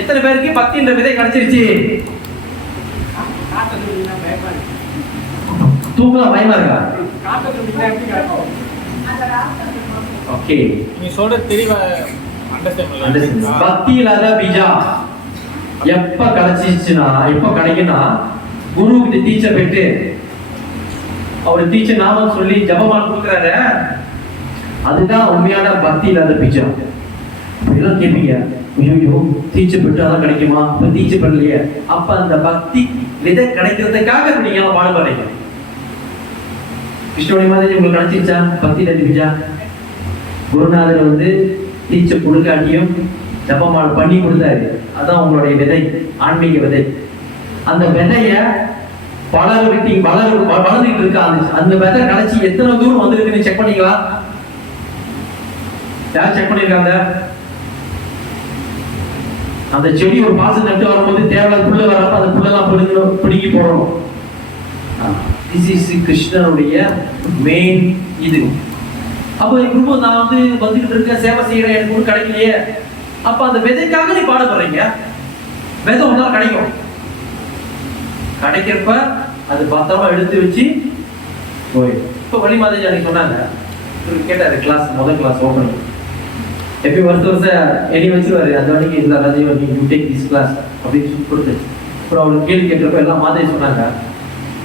எத்தனை பேருக்கு பக்தி என்ற விதை கிடைச்சிருச்சு? தூக்கலாம் பயமா இருக்கா? ஓகே, நீ சொல்ற தெளிவா அண்டர்ஸ்டாண்ட். பக்தி இல்லாத பீஜா எப்ப கிடைச்சிச்சுன்னா, எப்ப கிடைக்குன்னா குரு கிட்ட டீச்சர் போயிட்டு அவர் டீச்சர் நாம சொல்லி ஜபமால் கொடுக்குறாரு, அதுதான் உண்மையான பக்தி இல்லாத பீஜா. எல்லாம் கேட்பீங்க, ஐயோ டீச்சர் பெற்று அதான் கிடைக்குமா? இப்ப டீச்சர் பண்ணலையே. அப்ப அந்த பக்தி விதை கிடைக்கிறதுக்காக நீங்க பாடுபடுறீங்க. கிருஷ்ணனுடைய மாதிரி உங்களுக்கு கிடைச்சிருச்சா பக்தி இல்லாத பீஜா? குருநாதர் வந்து டீச்சர் கொடுக்காட்டியும் ஜபமால் பண்ணி கொடுத்தாரு, அதான் உங்களுடைய விதை, ஆன்மீக விதை. அந்த விதைய வளர்ந்துட்டு இருக்கா, அந்த விதை கிடைச்சி எத்தனை தூரம் வந்திருக்குன்னு செக் பண்ணீங்களா? யார் செக் பண்ணிருக்காங்க? அந்த செடி ஒரு பாசம் நட்டு வரும்போது தேவையான புள்ள வரப்ப அந்த புள்ளெல்லாம் பிடுங்கி போடணும். திஸ் இஸ் கிருஷ்ணனுடைய மெயின் இது. அப்போ குடும்பம் நான் வந்து வந்துகிட்டு இருக்கேன், சேவை செய்யறேன், எனக்கு ஒன்றும் கிடைக்கலையே. அப்ப அந்த விதைக்காக நீ பாடப்படுறீங்க. விதை ஒன்றா கிடைக்கும், கிடைக்கிறப்ப அது பத்திரமா எடுத்து வச்சு போய். இப்போ வழி மாதிரி அன்னைக்கு சொன்னாங்க, கேட்டாரு கிளாஸ், முதல் கிளாஸ் ஓப்பன் எப்படி வருஷம் எண்ணி வச்சிருவாரு. அந்த வரைக்கும் இல்லை Rajiv you take this class அப்படின்னு கொடுத்து. அப்புறம் அவருக்கு கேள்வி கேட்கிறப்ப எல்லாம் மாதிரி சொன்னாங்க,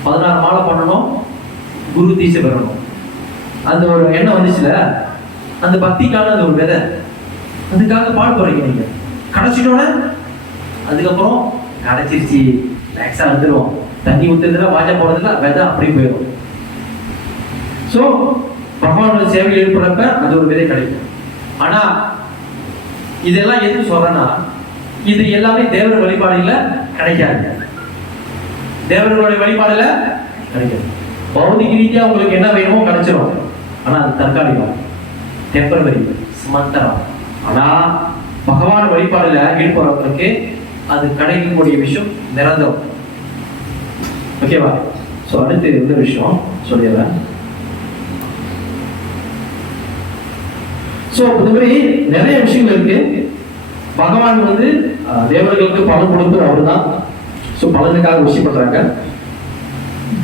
16 மாலை பண்ணணும், குரு தீட்சை பெறணும். அந்த ஒரு எண்ணம் வந்துச்சுல, அந்த பக்திக்கான அந்த ஒரு விதை, அதுக்காக பாடுபடுறீங்க நீங்க. கிடைச்சிட்டோட அதுக்கப்புறம் கிடைச்சிருச்சு லேக்ஸா வந்துடும், தண்ணி ஊத்துறதுல வாஜா போறதுல விதை அப்படி போயிடும். ஸோ பகவானோட சேவை ஏற்படுறப்ப அது ஒரு விதை கிடைக்கும். ஆனா இதெல்லாம் எதுக்கு சொல்றேன்னா, இது எல்லாமே தேவர் வழிபாடுல கிடைக்காது. தேவர்களுடைய வழிபாடுல கிடைக்காது. பௌதிக ரீதியா உங்களுக்கு என்ன வேணுமோ கிடைச்சிடும். ஆனா அது தற்காலிகம், டெம்பரவரி, ஸ்மந்தரம். ஆனா பகவான் வழிபாடுல ஈடுபடுறவங்களுக்கு அது கிடைக்கக்கூடிய விஷயம் நிரந்தரம். ஓகேவா? ஸோ அடுத்து இந்த விஷயம் சொல்லிடுறேன். ஸோ இந்த மாதிரி நிறைய விஷயங்கள் இருக்கு. பகவான் வந்து தேவர்களுக்கு பலன் கொடுத்து அவர் தான். ஸோ பலனுக்காக விஷயம் பண்றாங்க.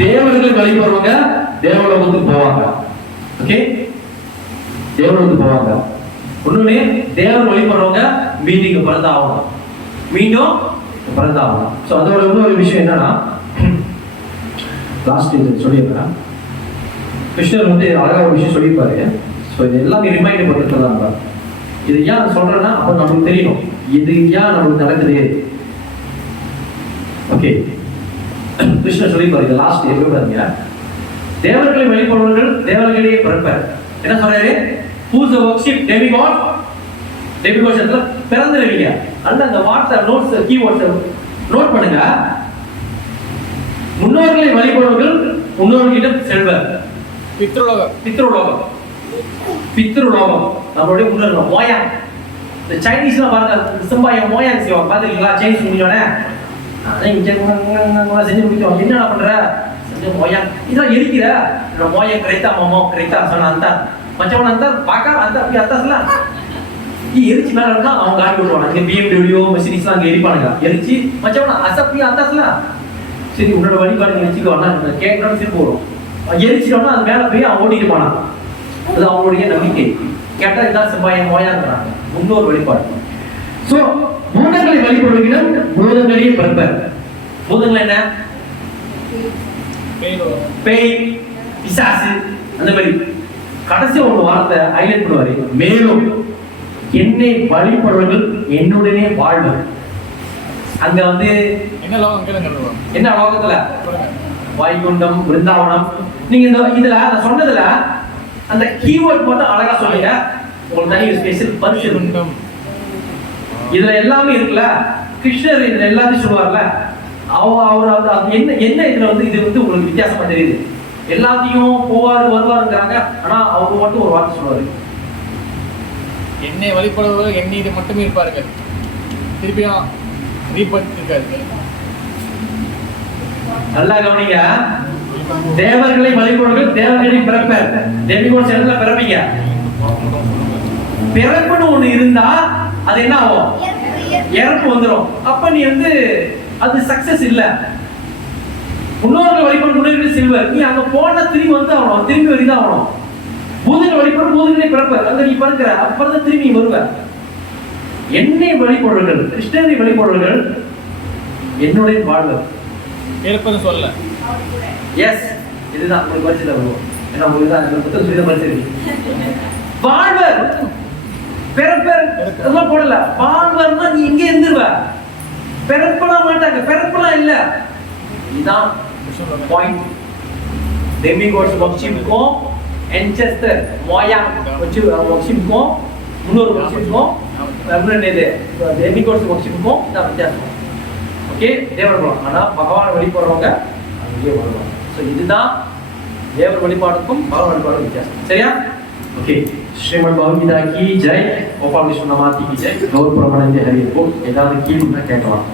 தேவர்கள் வழிபடுறவங்க தேவலோகத்துக்கு போவாங்க. ஓகே, தேவலோகத்துக்கு போவாங்க. ஒண்ணுமே தேவர் வழிபடுறவங்க மீண்டும் பிறந்தாகணும், மீண்டும் பிறந்தாகணும். ஸோ அதோட இன்னொரு விஷயம் என்னன்னா, லாஸ்ட் இது சொல்லிடுறேன். கிருஷ்ணர் வந்து அழகா ஒரு விஷயம் சொல்லியிருப்பாரு. ஸோ இது எல்லாமே ரிமைண்ட் பண்ணிருக்கலாம். இது ஏன் சொல்றேன்னா, அப்போ நமக்கு தெரியணும் இது ஏன் நமக்கு நடக்குது. ஓகே, கிருஷ்ணர் சொல்லியிருப்பாரு. இது லாஸ்ட் எப்படி தேவர்களை வெளிப்படுவர்கள் தேவர்களிடையே பிறப்பார். என்ன சொல்றாரு? who's the worship demigod, demigod பிறந்துருவீங்க. அல்ல அந்த வார்த்தை நோட்ஸ் கீவேர்ட்ஸ் நோட் பண்ணுங்க. முன்னோர்களை வழிபடுவர்கள் முன்னோர்களிடம் செல்வர். பித்ருலோகம், பித்ருலோகம், பித்ருலோகம் நம்மளுடைய முன்னோர்கள். மோயாங், இந்த சைனீஸ்லாம் பாருங்க, சிம்பாய மோயாங் செய்வாங்க. பாத்துருக்கீங்களா? சைனீஸ் முடிஞ்சோடனே செஞ்சு முடிச்சோம். என்னடா பண்ற? செஞ்சு மோயாங் இதெல்லாம் எரிக்கிற மோயாங் கரைத்தா மாமோ கரைத்தா சொன்ன அந்த மச்சவன் அந்த பாக்கா அந்த அப்படி அத்தாஸ்லாம் எரிச்சு மேல இருக்கா அவங்க காட்டி விடுவாங்க. இங்க BMW மெஷினிஸ்லாம் அங்கே எரிப்பானுங்க. எரிச்சு மச்சவன் அசப்பி அத்தாஸ்லாம் சரி உன்னோட வழிபாடு எரிச்சுக்கோனா கேட்கணும்னு திரும்ப வரும். எரிச்சிட்டோம்னா அது மேல போய் அவன் ஓடிட்டு போனான். அது அவங்களுடைய நம்பிக்கை. கேட்டா இதான் செம்பாயம் மோயாங்கிறாங்க. முன்னோர் வழிபாடு. ஸோ பூதங்களை வழிபடுவீங்க பூதங்களையே பிறப்பார். பூதங்கள் என்ன? பேய், பிசாசு, அந்த மாதிரி. கடைசி ஒரு வார்த்தை ஹைலைட் பண்ணுவாரு. மேலும் என்னை வழிபடுவர்கள் என்னுடனே வாழ்வர். அங்க வந்து என்ன லோகம் கேளுங்க. என்ன லோகத்துல? வைகுண்டம், விருந்தாவனம். நீங்க இந்த இதுல நான் சொன்னதுல அந்த கீவேர்ட் மட்டும் அழகா சொல்லுங்க. உங்களுக்கு தனி ஸ்பெஷல் பரிசு உண்டு. இதுல எல்லாமே இருக்குல்ல. கிருஷ்ணர் இதுல எல்லாத்தையும் சொல்லுவார்ல. அவர் அது என்ன என்ன இதுல வந்து இது வந்து உங்களுக்கு வித்தியாசமா தெரியுது. எல்லாத்தையும் போவாரு வருவாருங்கிறாங்க. ஆனா அவங்க மட்டும் ஒரு வார்த்தை சொல்லுவாரு. என்னை வழிபடுவர்கள் என்னை மட்டுமே இருப்பார்கள். திருப்பியும் ரீபர்த் இருக்காது. நல்லா கவனிங்க. தேவர்களை வழிபடுவர்கள் தேவர்களை பிறப்பார். டெமிகோட்ஸ் எல்லாம் பிறப்பீங்க. பிறப்புன்னு ஒண்ணு இருந்தா அது என்ன ஆகும்? இறப்பு வந்துடும். அப்ப நீ வந்து அது சக்சஸ் இல்ல. முன்னோர்கள் வழிபாடு முன்னோர்கள் செல்வர். நீ அங்க போனா திரும்பி வந்து ஆகணும், திரும்பி வரிதான் ஆகணும். பூதங்கள் வழிபாடு பூதங்களே பிறப்பார். அங்க நீ பிறக்கிற அப்புறம் திரும்பி வருவ. என்னை வழிபடுவர்கள் கிருஷ்ணரை வழிபடுவர்கள் என்னுடைய வாழ்வர். இருப்பது சொல்ல. எஸ், இதுதான் உங்களுக்கு பரிசு தருவோம். ஏன்னா உங்களுக்கு தான் இந்த புத்தகம் சொல்லி பரிசு வாழ்வர். பிறப்பர் அதெல்லாம் போடல. வாழ்வர்னா நீ இங்க இருந்துருவ. பிறப்பலாம் மாட்டாங்க. பிறப்பலாம் இல்ல. இதான் பாயிண்ட். டெமிகோட்ஸ் வர்ஷிப்புக்கும் என்செஸ்டர் மோயாங் வர்ஷிப்புக்கும் முன்னோர் வர்ஷிப்புக்கும் டெமிகோட்ஸ் வர்ஷிப்புக்கும் இதான் வித்தியாசம். ஓகே, தேவர்களும். ஆனா பகவான் வழிபடுறவங்க அங்கே வருவாங்க. ஸோ இதுதான் தேவர் வழிபாடுக்கும் பகவான் வழிபாடும் வித்தியாசம். சரியா? ஓகே, ஸ்ரீமத் பகவத்கீதா கி ஜெய், கோபால விஸ்வநாத் की जय. கௌர் பிரமானந்தே ஹரி போல். ஏதாவது கீழ்னா கேட்கலாம்.